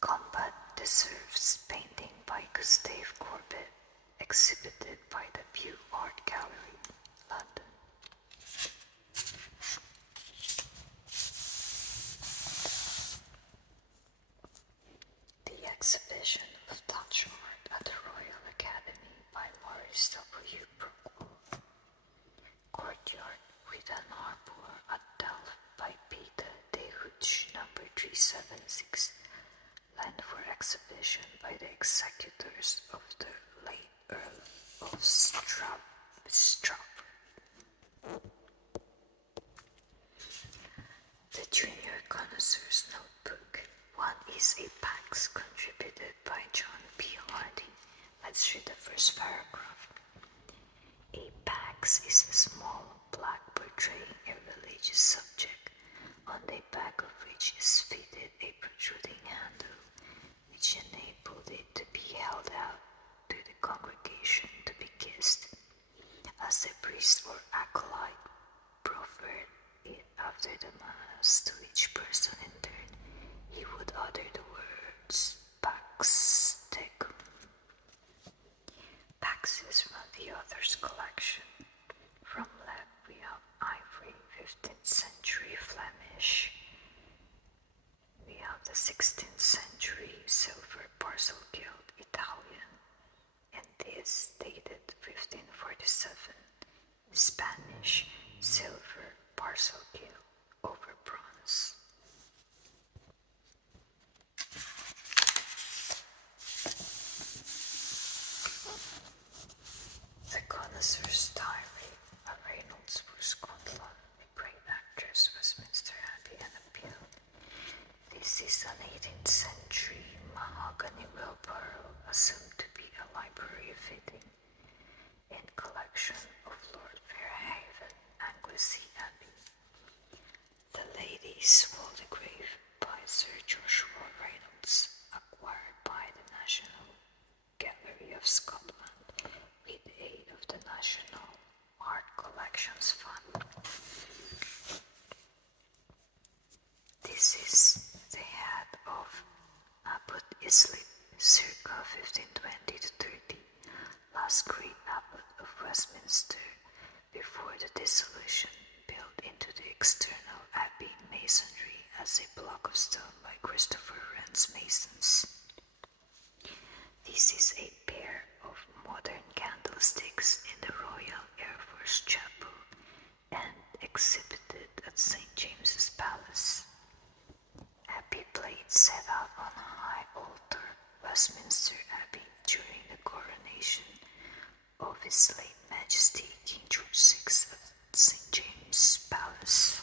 Combat Deserves painting by Gustave Courbet, exhibited by the View Art Gallery, London. The exhibition of Dutch art at the Royal Academy by Maurice W. Brockwell. Courtyard with an arbor at Delft by Peter de Hooch, number 376. Land for exhibition by the executors of the late Earl of Stratford. The Junior Connoisseur's Notebook. One is a Pax contributed by John P. Hardy. Let's read the first paragraph. A Pax is a small plaque portraying a religious subject, on the back of which is fitted a protruding handle, which enabled it to be held out to the congregation to be kissed. As the priest or acolyte proffered it after the mass to each person in turn, he would utter the words Pax Tecum. Pax is from the author's collection. From left we have ivory, 15th century Flemish. We have the 16th century silver parcel gilt Italian, and this dated 1547 Spanish silver parcel gilt over bronze. The Connoisseur's Diary, a Reynolds for Scotland, a great actress, Westminster Abbey and Appeal. This is an 18th century mahogany wheelbarrow assumed to be a library fitting in collection of Lord Fairhaven, Anglesey Abbey. The Lady's Waldegrave by Sir Joshua Reynolds, acquired by the National Gallery of Scotland with the aid of the National Art Collections Fund. This is the head of Abbot Islip, circa 1520 to 30, last great abbot of Westminster before the dissolution, built into the external abbey masonry as a block of stone by Christopher Wren's masons. This is a pair of modern candlesticks in the Royal Air Force Chapel and exhibited at St. James's Palace. Abbey plates set out on a high altar, Westminster Abbey, during the coronation of His late Majesty King George VI at St. James's Palace.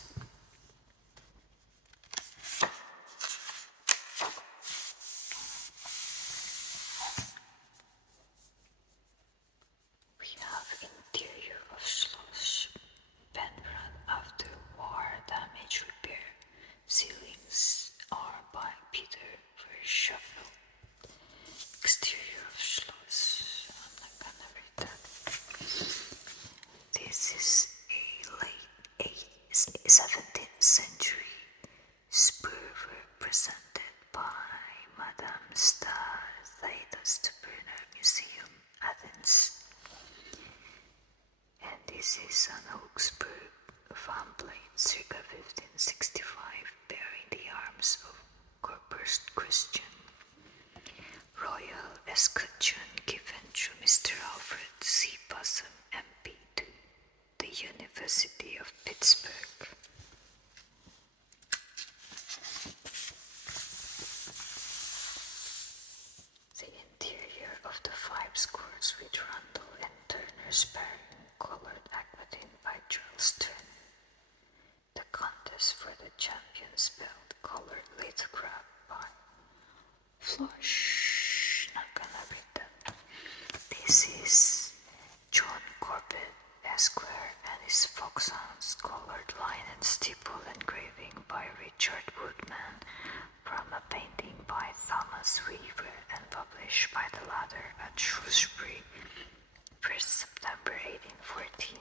We have interior of Schloss Penrhyn after war damage repair. Ceilings are by Peter Verschaff. Spur represented by Madame Statius to Brunner Museum, Athens. And this is an oak spur found plate circa 1565 bearing the arms of Corpus Christian. Royal escutcheon given to Mr. Alfred C. Possum, MP, to the University of Pittsburgh. The interior of the 5 scores with Rundle and Turner sparring, colored aquatine by Charles Turner. The contest for the champion's belt, colored lithograph by Flush. Not gonna read that. This is John Corbett, Esquire, and his foxhounds, colored line and steeple engraving by Richard Woodman from a painting by Thomas Weaver and published by the latter at Shrewsbury, 1st September 1814.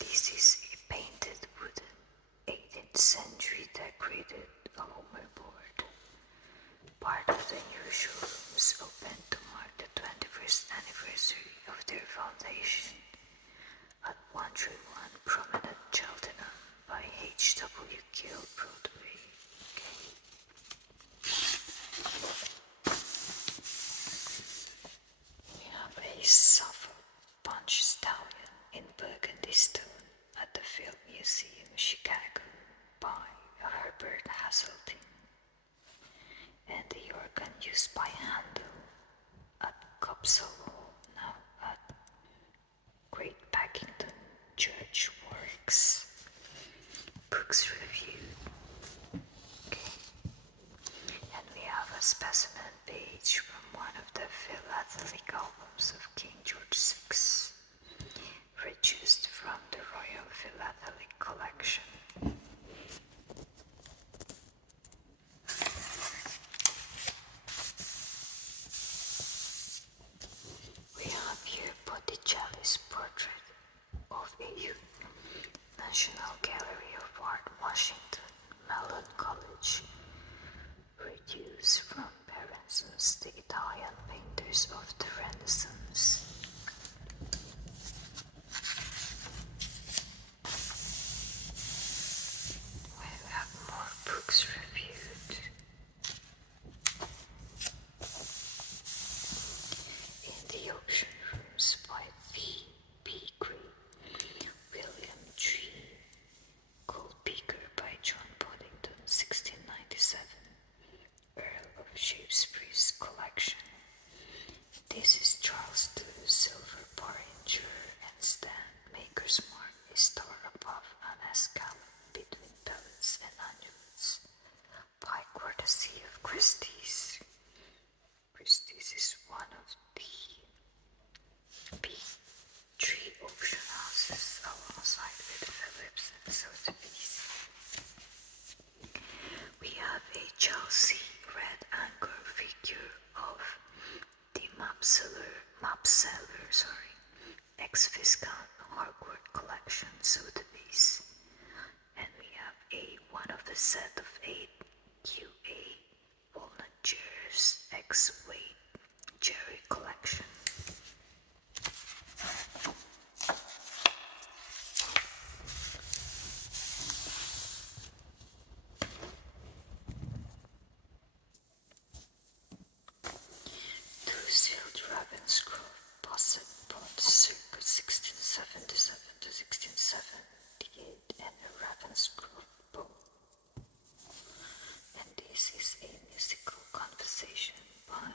This is a painted wooden 18th century decorated Homer board, part of the unusual rooms opened to mark the 21st anniversary of their foundation at 131 Promenade, Cheltenham by H.W. Gill, Broadway. We have a Suffolk Punch Stallion in burgundy stone at the Field Museum, Chicago by Herbert Hasseltine, and the organ used by Handel at Copsall Hall, now at Great Packington Church, Warwick's. Books reviewed. Okay. And we have a specimen page from one of the philatelic albums of King George VI, reduced from the Royal Philatelic Collection. We have here Botticelli's portrait of a youth, National Gallery of Art, Washington, Mellon College, reduced from Berenson's The Italian Painters of the Renaissance. We have more books reviewed. In the auction rooms by V. P. Gray, William G. Goldbeaker by John Boddington, 1697, Earl of Shaftesbury's collection. This is Charles II silver porringer and stand, maker's mark, a star above an escallop between pellets and onions, by courtesy of Christie's. Christie's is one of the big 3 auction houses alongside with Phillips and Sotheby's. We have a Chelsea red anchor figure of the map seller, ex-Viscount Harcourt collection, Sotheby's. And we have one of the set of 8 QA walnut chairs, ex-Wade Jerry collection. Two sealed Ravenscroft Posset Pot circa 1677 to 1678 and a Ravenscroft bow. And this is a musical conversation by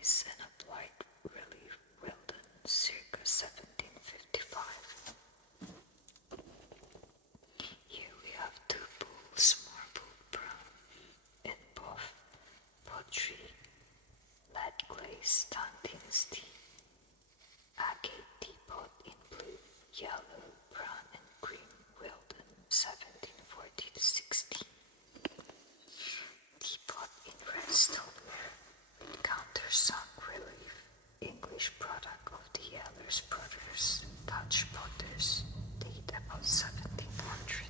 glaze and applied relief Weldon circa 1755. Here we have two bowls, marble brown and buff pottery, lead glaze, Tang Dynasty, agate teapot in blue, yellow, brown and green, Weldon 1740 to 16. Teapot in red stoneware, countersunk relief, English product of the Ehlers brothers, Dutch potters, date about 1700.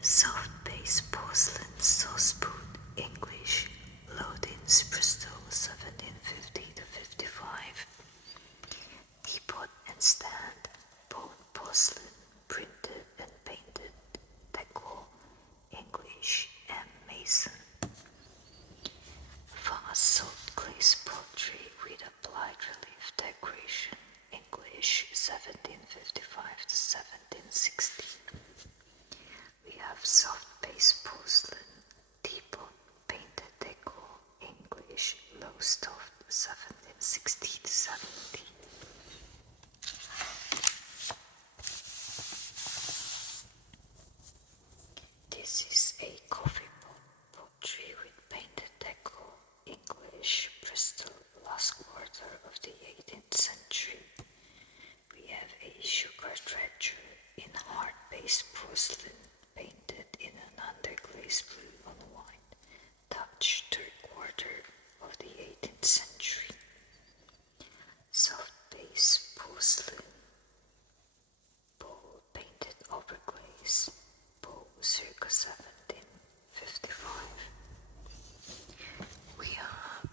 Soft base porcelain saucepoon, English, Lodins, Bristol, 1750 to 55. Teapot and stand, bone porcelain, printed and painted, decor, English, M. Mason. Vase salt glaze pottery with applied relief decoration, English, 1755 to 1760. We have soft base porcelain, teapot, painted decor, English, Lowestoft, 1760 to 70. This is a coffee pot pottery with painted decor, English, Bristol, last quarter of the 18th century. We have a sugar dredger in hard-based porcelain, painted in an underglaze blue on white, Dutch, third quarter of the 18th century. Soft base porcelain bowl painted overglaze, bowl circa 1755. We have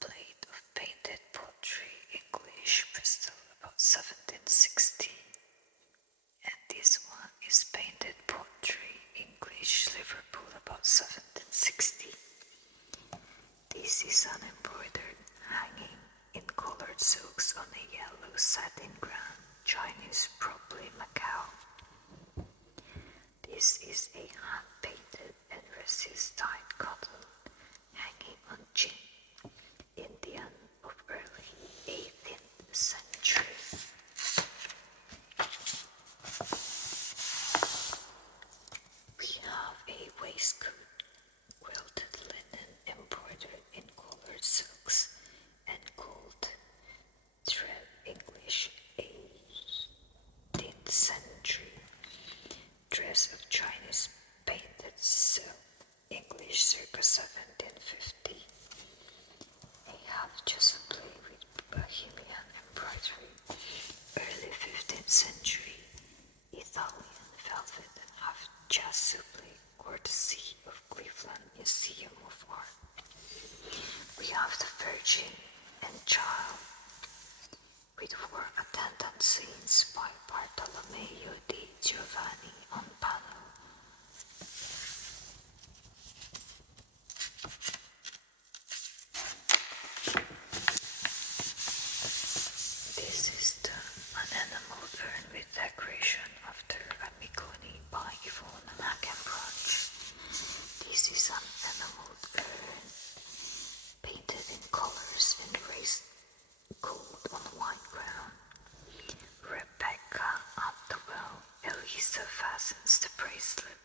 plate of painted pottery, English, Bristol, about 1760. And this one is painted pottery, English, Liverpool, about 1760. This is an embroidered hanging in colored silks on a yellow satin ground, Chinese, probably Macau. This is a hand-painted and resist-dyed cotton hanging on chin, Indian of early 18th century. We have a waistcoat, quilted linen embroidered in colored silks and gold thread, English, 18th century. Dress of Chinese painted silk, English, circa 1750. A half chasuble with Bohemian embroidery, early 15th century. Italian velvet half chasuble, courtesy of Cleveland Museum of Art. We have the Virgin and Child with 4 attendant scenes by Bartolomeo di Giovanni on panel. This is an enamel urn with decoration after Amiconi by Yvonne Hackenbranch. This is an enamel urn painted in colors and raised gold on white ground. Rebecca at the well, Elisa fastens the bracelet.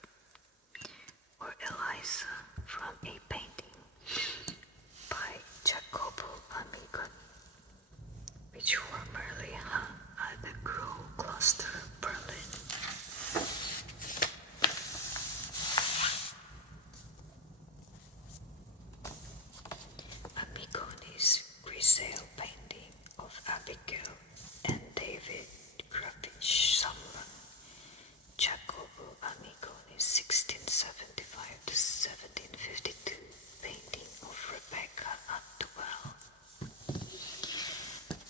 Or Eliza from a painting by Jacopo Amiconi, which formerly hung at the Grow Cluster, Berlin. Amiconi's Grisale painting of Abigail and David Grapich Sumlin. Jacopo Amiconi's 1675 to 1752 painting of Rebecca at the well.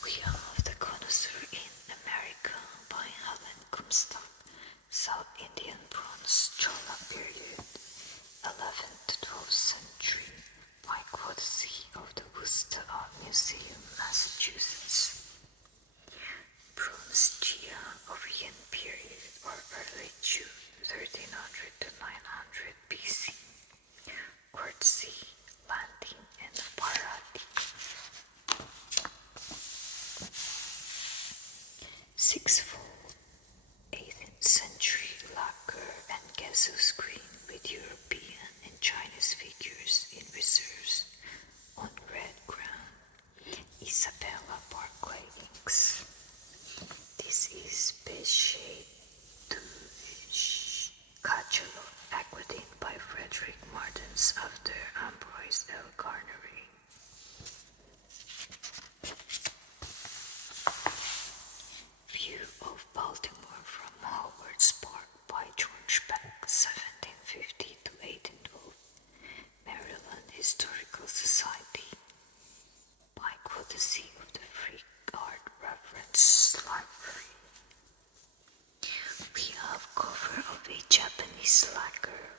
We have the Connoisseur in America by Helen Comstock, South Indian bronze Chola period, 11th to 12th century, by courtesy of the Worcester Art Museum, Massachusetts. Isabella Barclay inks. This is Péché du Cachelot Aquadine by Frederick Martens after Ambroise L. Garnery. View of Baltimore from Howard's Park by George Peck, 1750 to 1812. Maryland Historical Society. By courtesy of the Free Art Reference Library. We have cover of a Japanese lacquer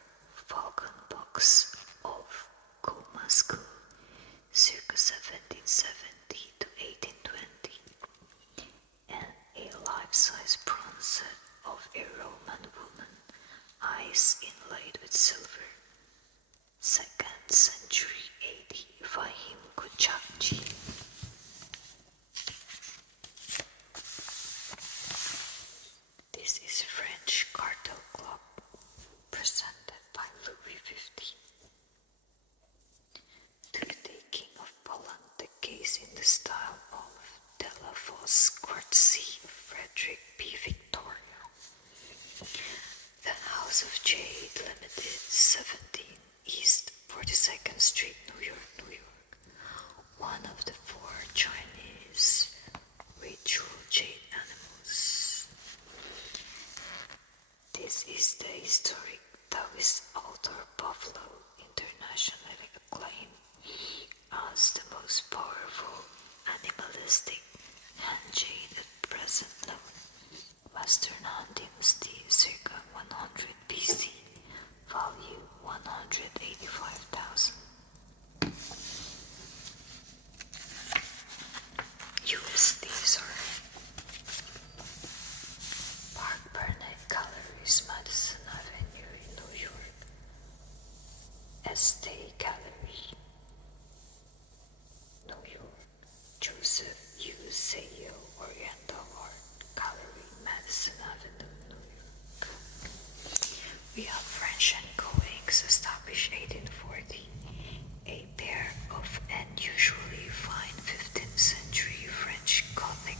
Falcon box of Komasku, circa 1770 to 1820, and a life-size bronze set of a Roman woman, eyes inlaid with silver. 2nd century AD, Fahim Kuchakji. This is French Cartel Club, presented by Louis XV. To the King of Poland, the case in the style of Delafosse, courtesy of Frederick P. Victoria. The House of Jade Limited, 17 East 42nd Street, New York, New York. One of the 4 Chinese ritual jade animals. This is the historic Taoist altar buffalo, internationally acclaimed as the most powerful animalistic hand jade at present known. Western Han Dynasty, circa 100 BC, value 185,000. USD, Park Burnett Galleries, Madison Avenue, New York. Estee Gallery, New York. Joseph U. Seo Oriental Art Gallery, Madison Avenue, New York. We have French & Co. Inks, established 1840. A pair of unusually fine 15th century French Gothic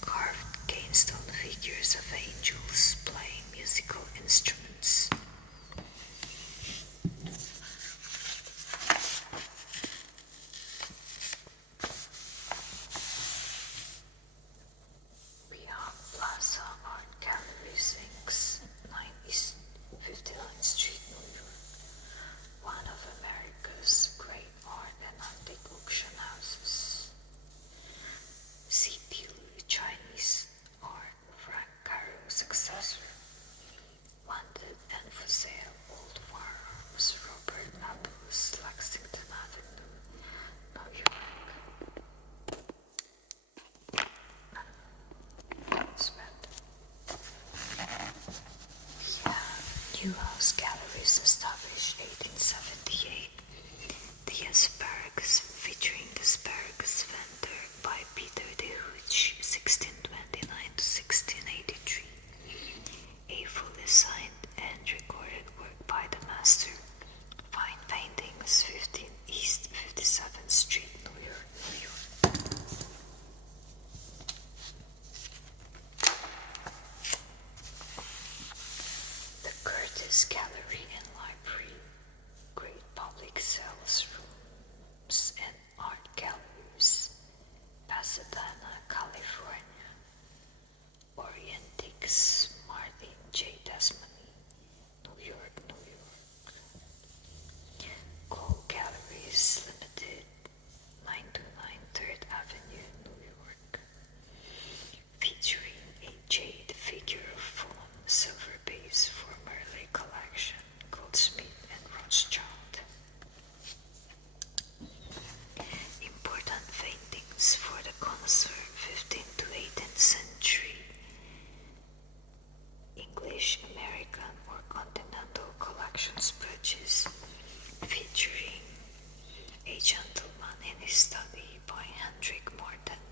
carved cane-stone figures of angels playing musical instruments. We have Plaza Art Gallery Inks, 9 East 59th Street, New York. One of America's great art and antique auction houses. CPU Chinese art, Frank Caro's successor. Wanted and for sale, old firearms, Robert Apples, Lexington Avenue, New York. Newhouse Galleries, established 1878. The Asparagus, featuring the Asparagus Vendor by Peter de Hooch, 1629 to 1683. A fully signed and recorded work by the master. Fine Paintings, 15 East 57th Street, New York, New York. The Curtis Gallery and Library, great public sales rooms and art galleries, Pasadena, California. Orientics, Martin J. Desmond, New York, New York. Cole Galleries Limited, 929 3rd Avenue, New York. Featuring a jade figure of Fulham silver base for Merle collection, Goldsmith and Rothschild. Important paintings for the Connoisseur, 15th to 18th century. English, American or Continental collections purchase, featuring a gentleman in his study by Hendrik Morten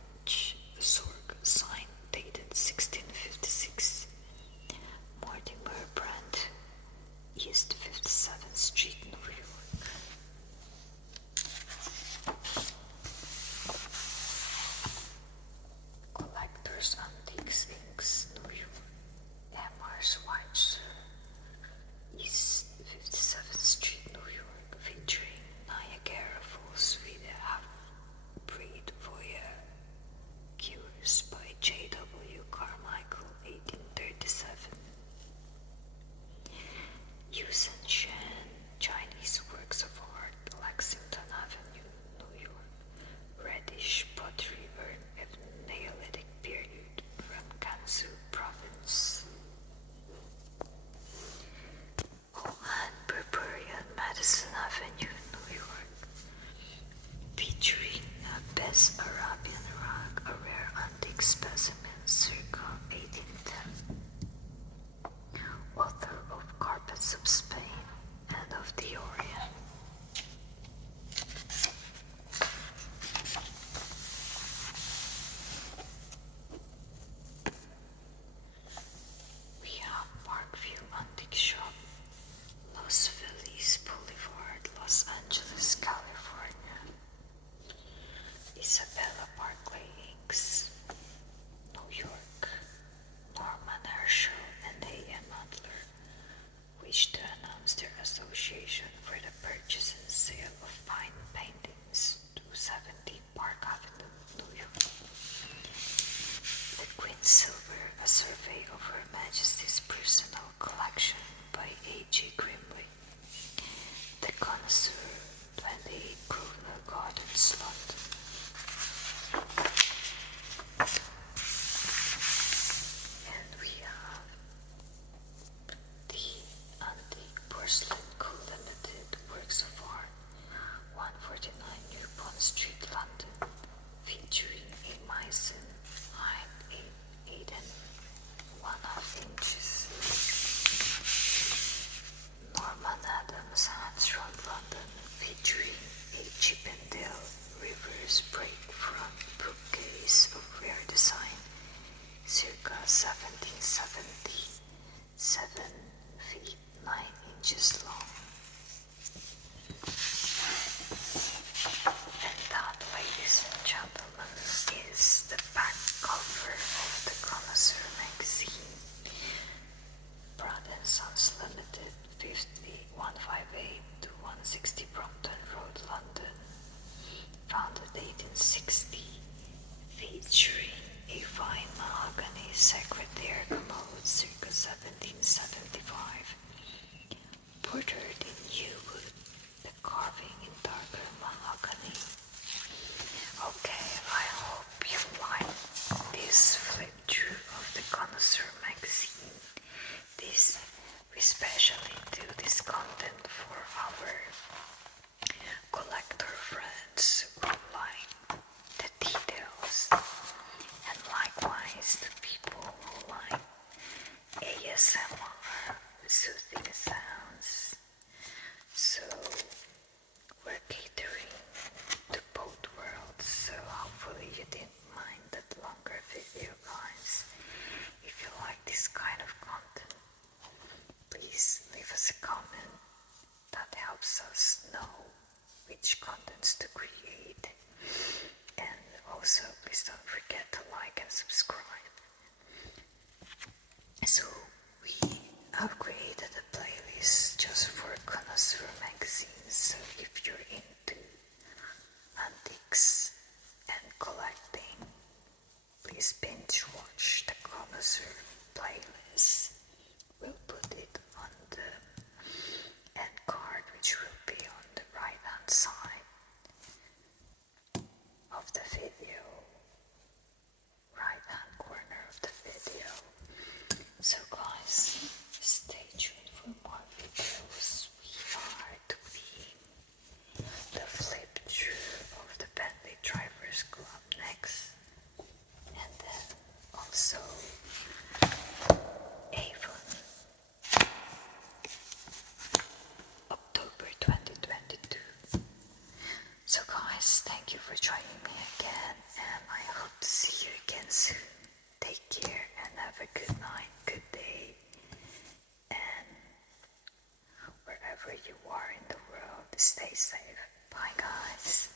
Zorg, signed dated 1656. Mortimer Brandt, East 57th Street, New York. Isabella Barclay Inc., New York, Norman Herschel and A.M. Adler wished to announce their association for the purchase and sale of fine paintings, 270 Park Avenue, New York. The Queen Silver, a survey of Her Majesty's personal collection by A.J. Grimley. The Connoisseur, 28 Grosvenor Gardens, London. And we have the Antique Porcelain Co. Limited Works of Art, 149 New Bond Street, London, featuring a Meissen height 8 and 1/2 inches. Norman Adams Hansron, London, featuring a Chippendale reverse break front bookcase of rare design, circa 1770, 7 feet 9 inches long. And that, ladies and gentlemen, is the back cover of the Connoisseur magazine. Brad & Sons Limited, 158 to 160 Brompton Road, London. Founded 1860, featuring a fine mahogany secretaire commode circa 1775. Portrait in yew wood, the carving in darker mahogany. Okay, I hope you like this flip through of the Connoisseur magazine. We specially do this content for our collector friends who like the details, and likewise the people who like ASMR, soothing sounds. So we're catering to both worlds, so hopefully you didn't mind that longer video, guys. If you like this kind of content, please leave us a comment. That helps us know which contents to create. And also, please don't forget to like and subscribe. So we have created a playlist just for Connoisseur magazines. So if you're into antiques and collecting, please binge watch the Connoisseur playlist. We'll put it on the end card, which will be on the right hand side of the video, right hand corner of the video. So guys, stay tuned for more videos. We are doing the flip through of the Bentley Drivers Club next, and then also Avon, October 2022. So guys, thank you for joining me again, and I hope to see you again soon. Take care and have a good night, good day, and wherever you are in the world, stay safe. Bye guys.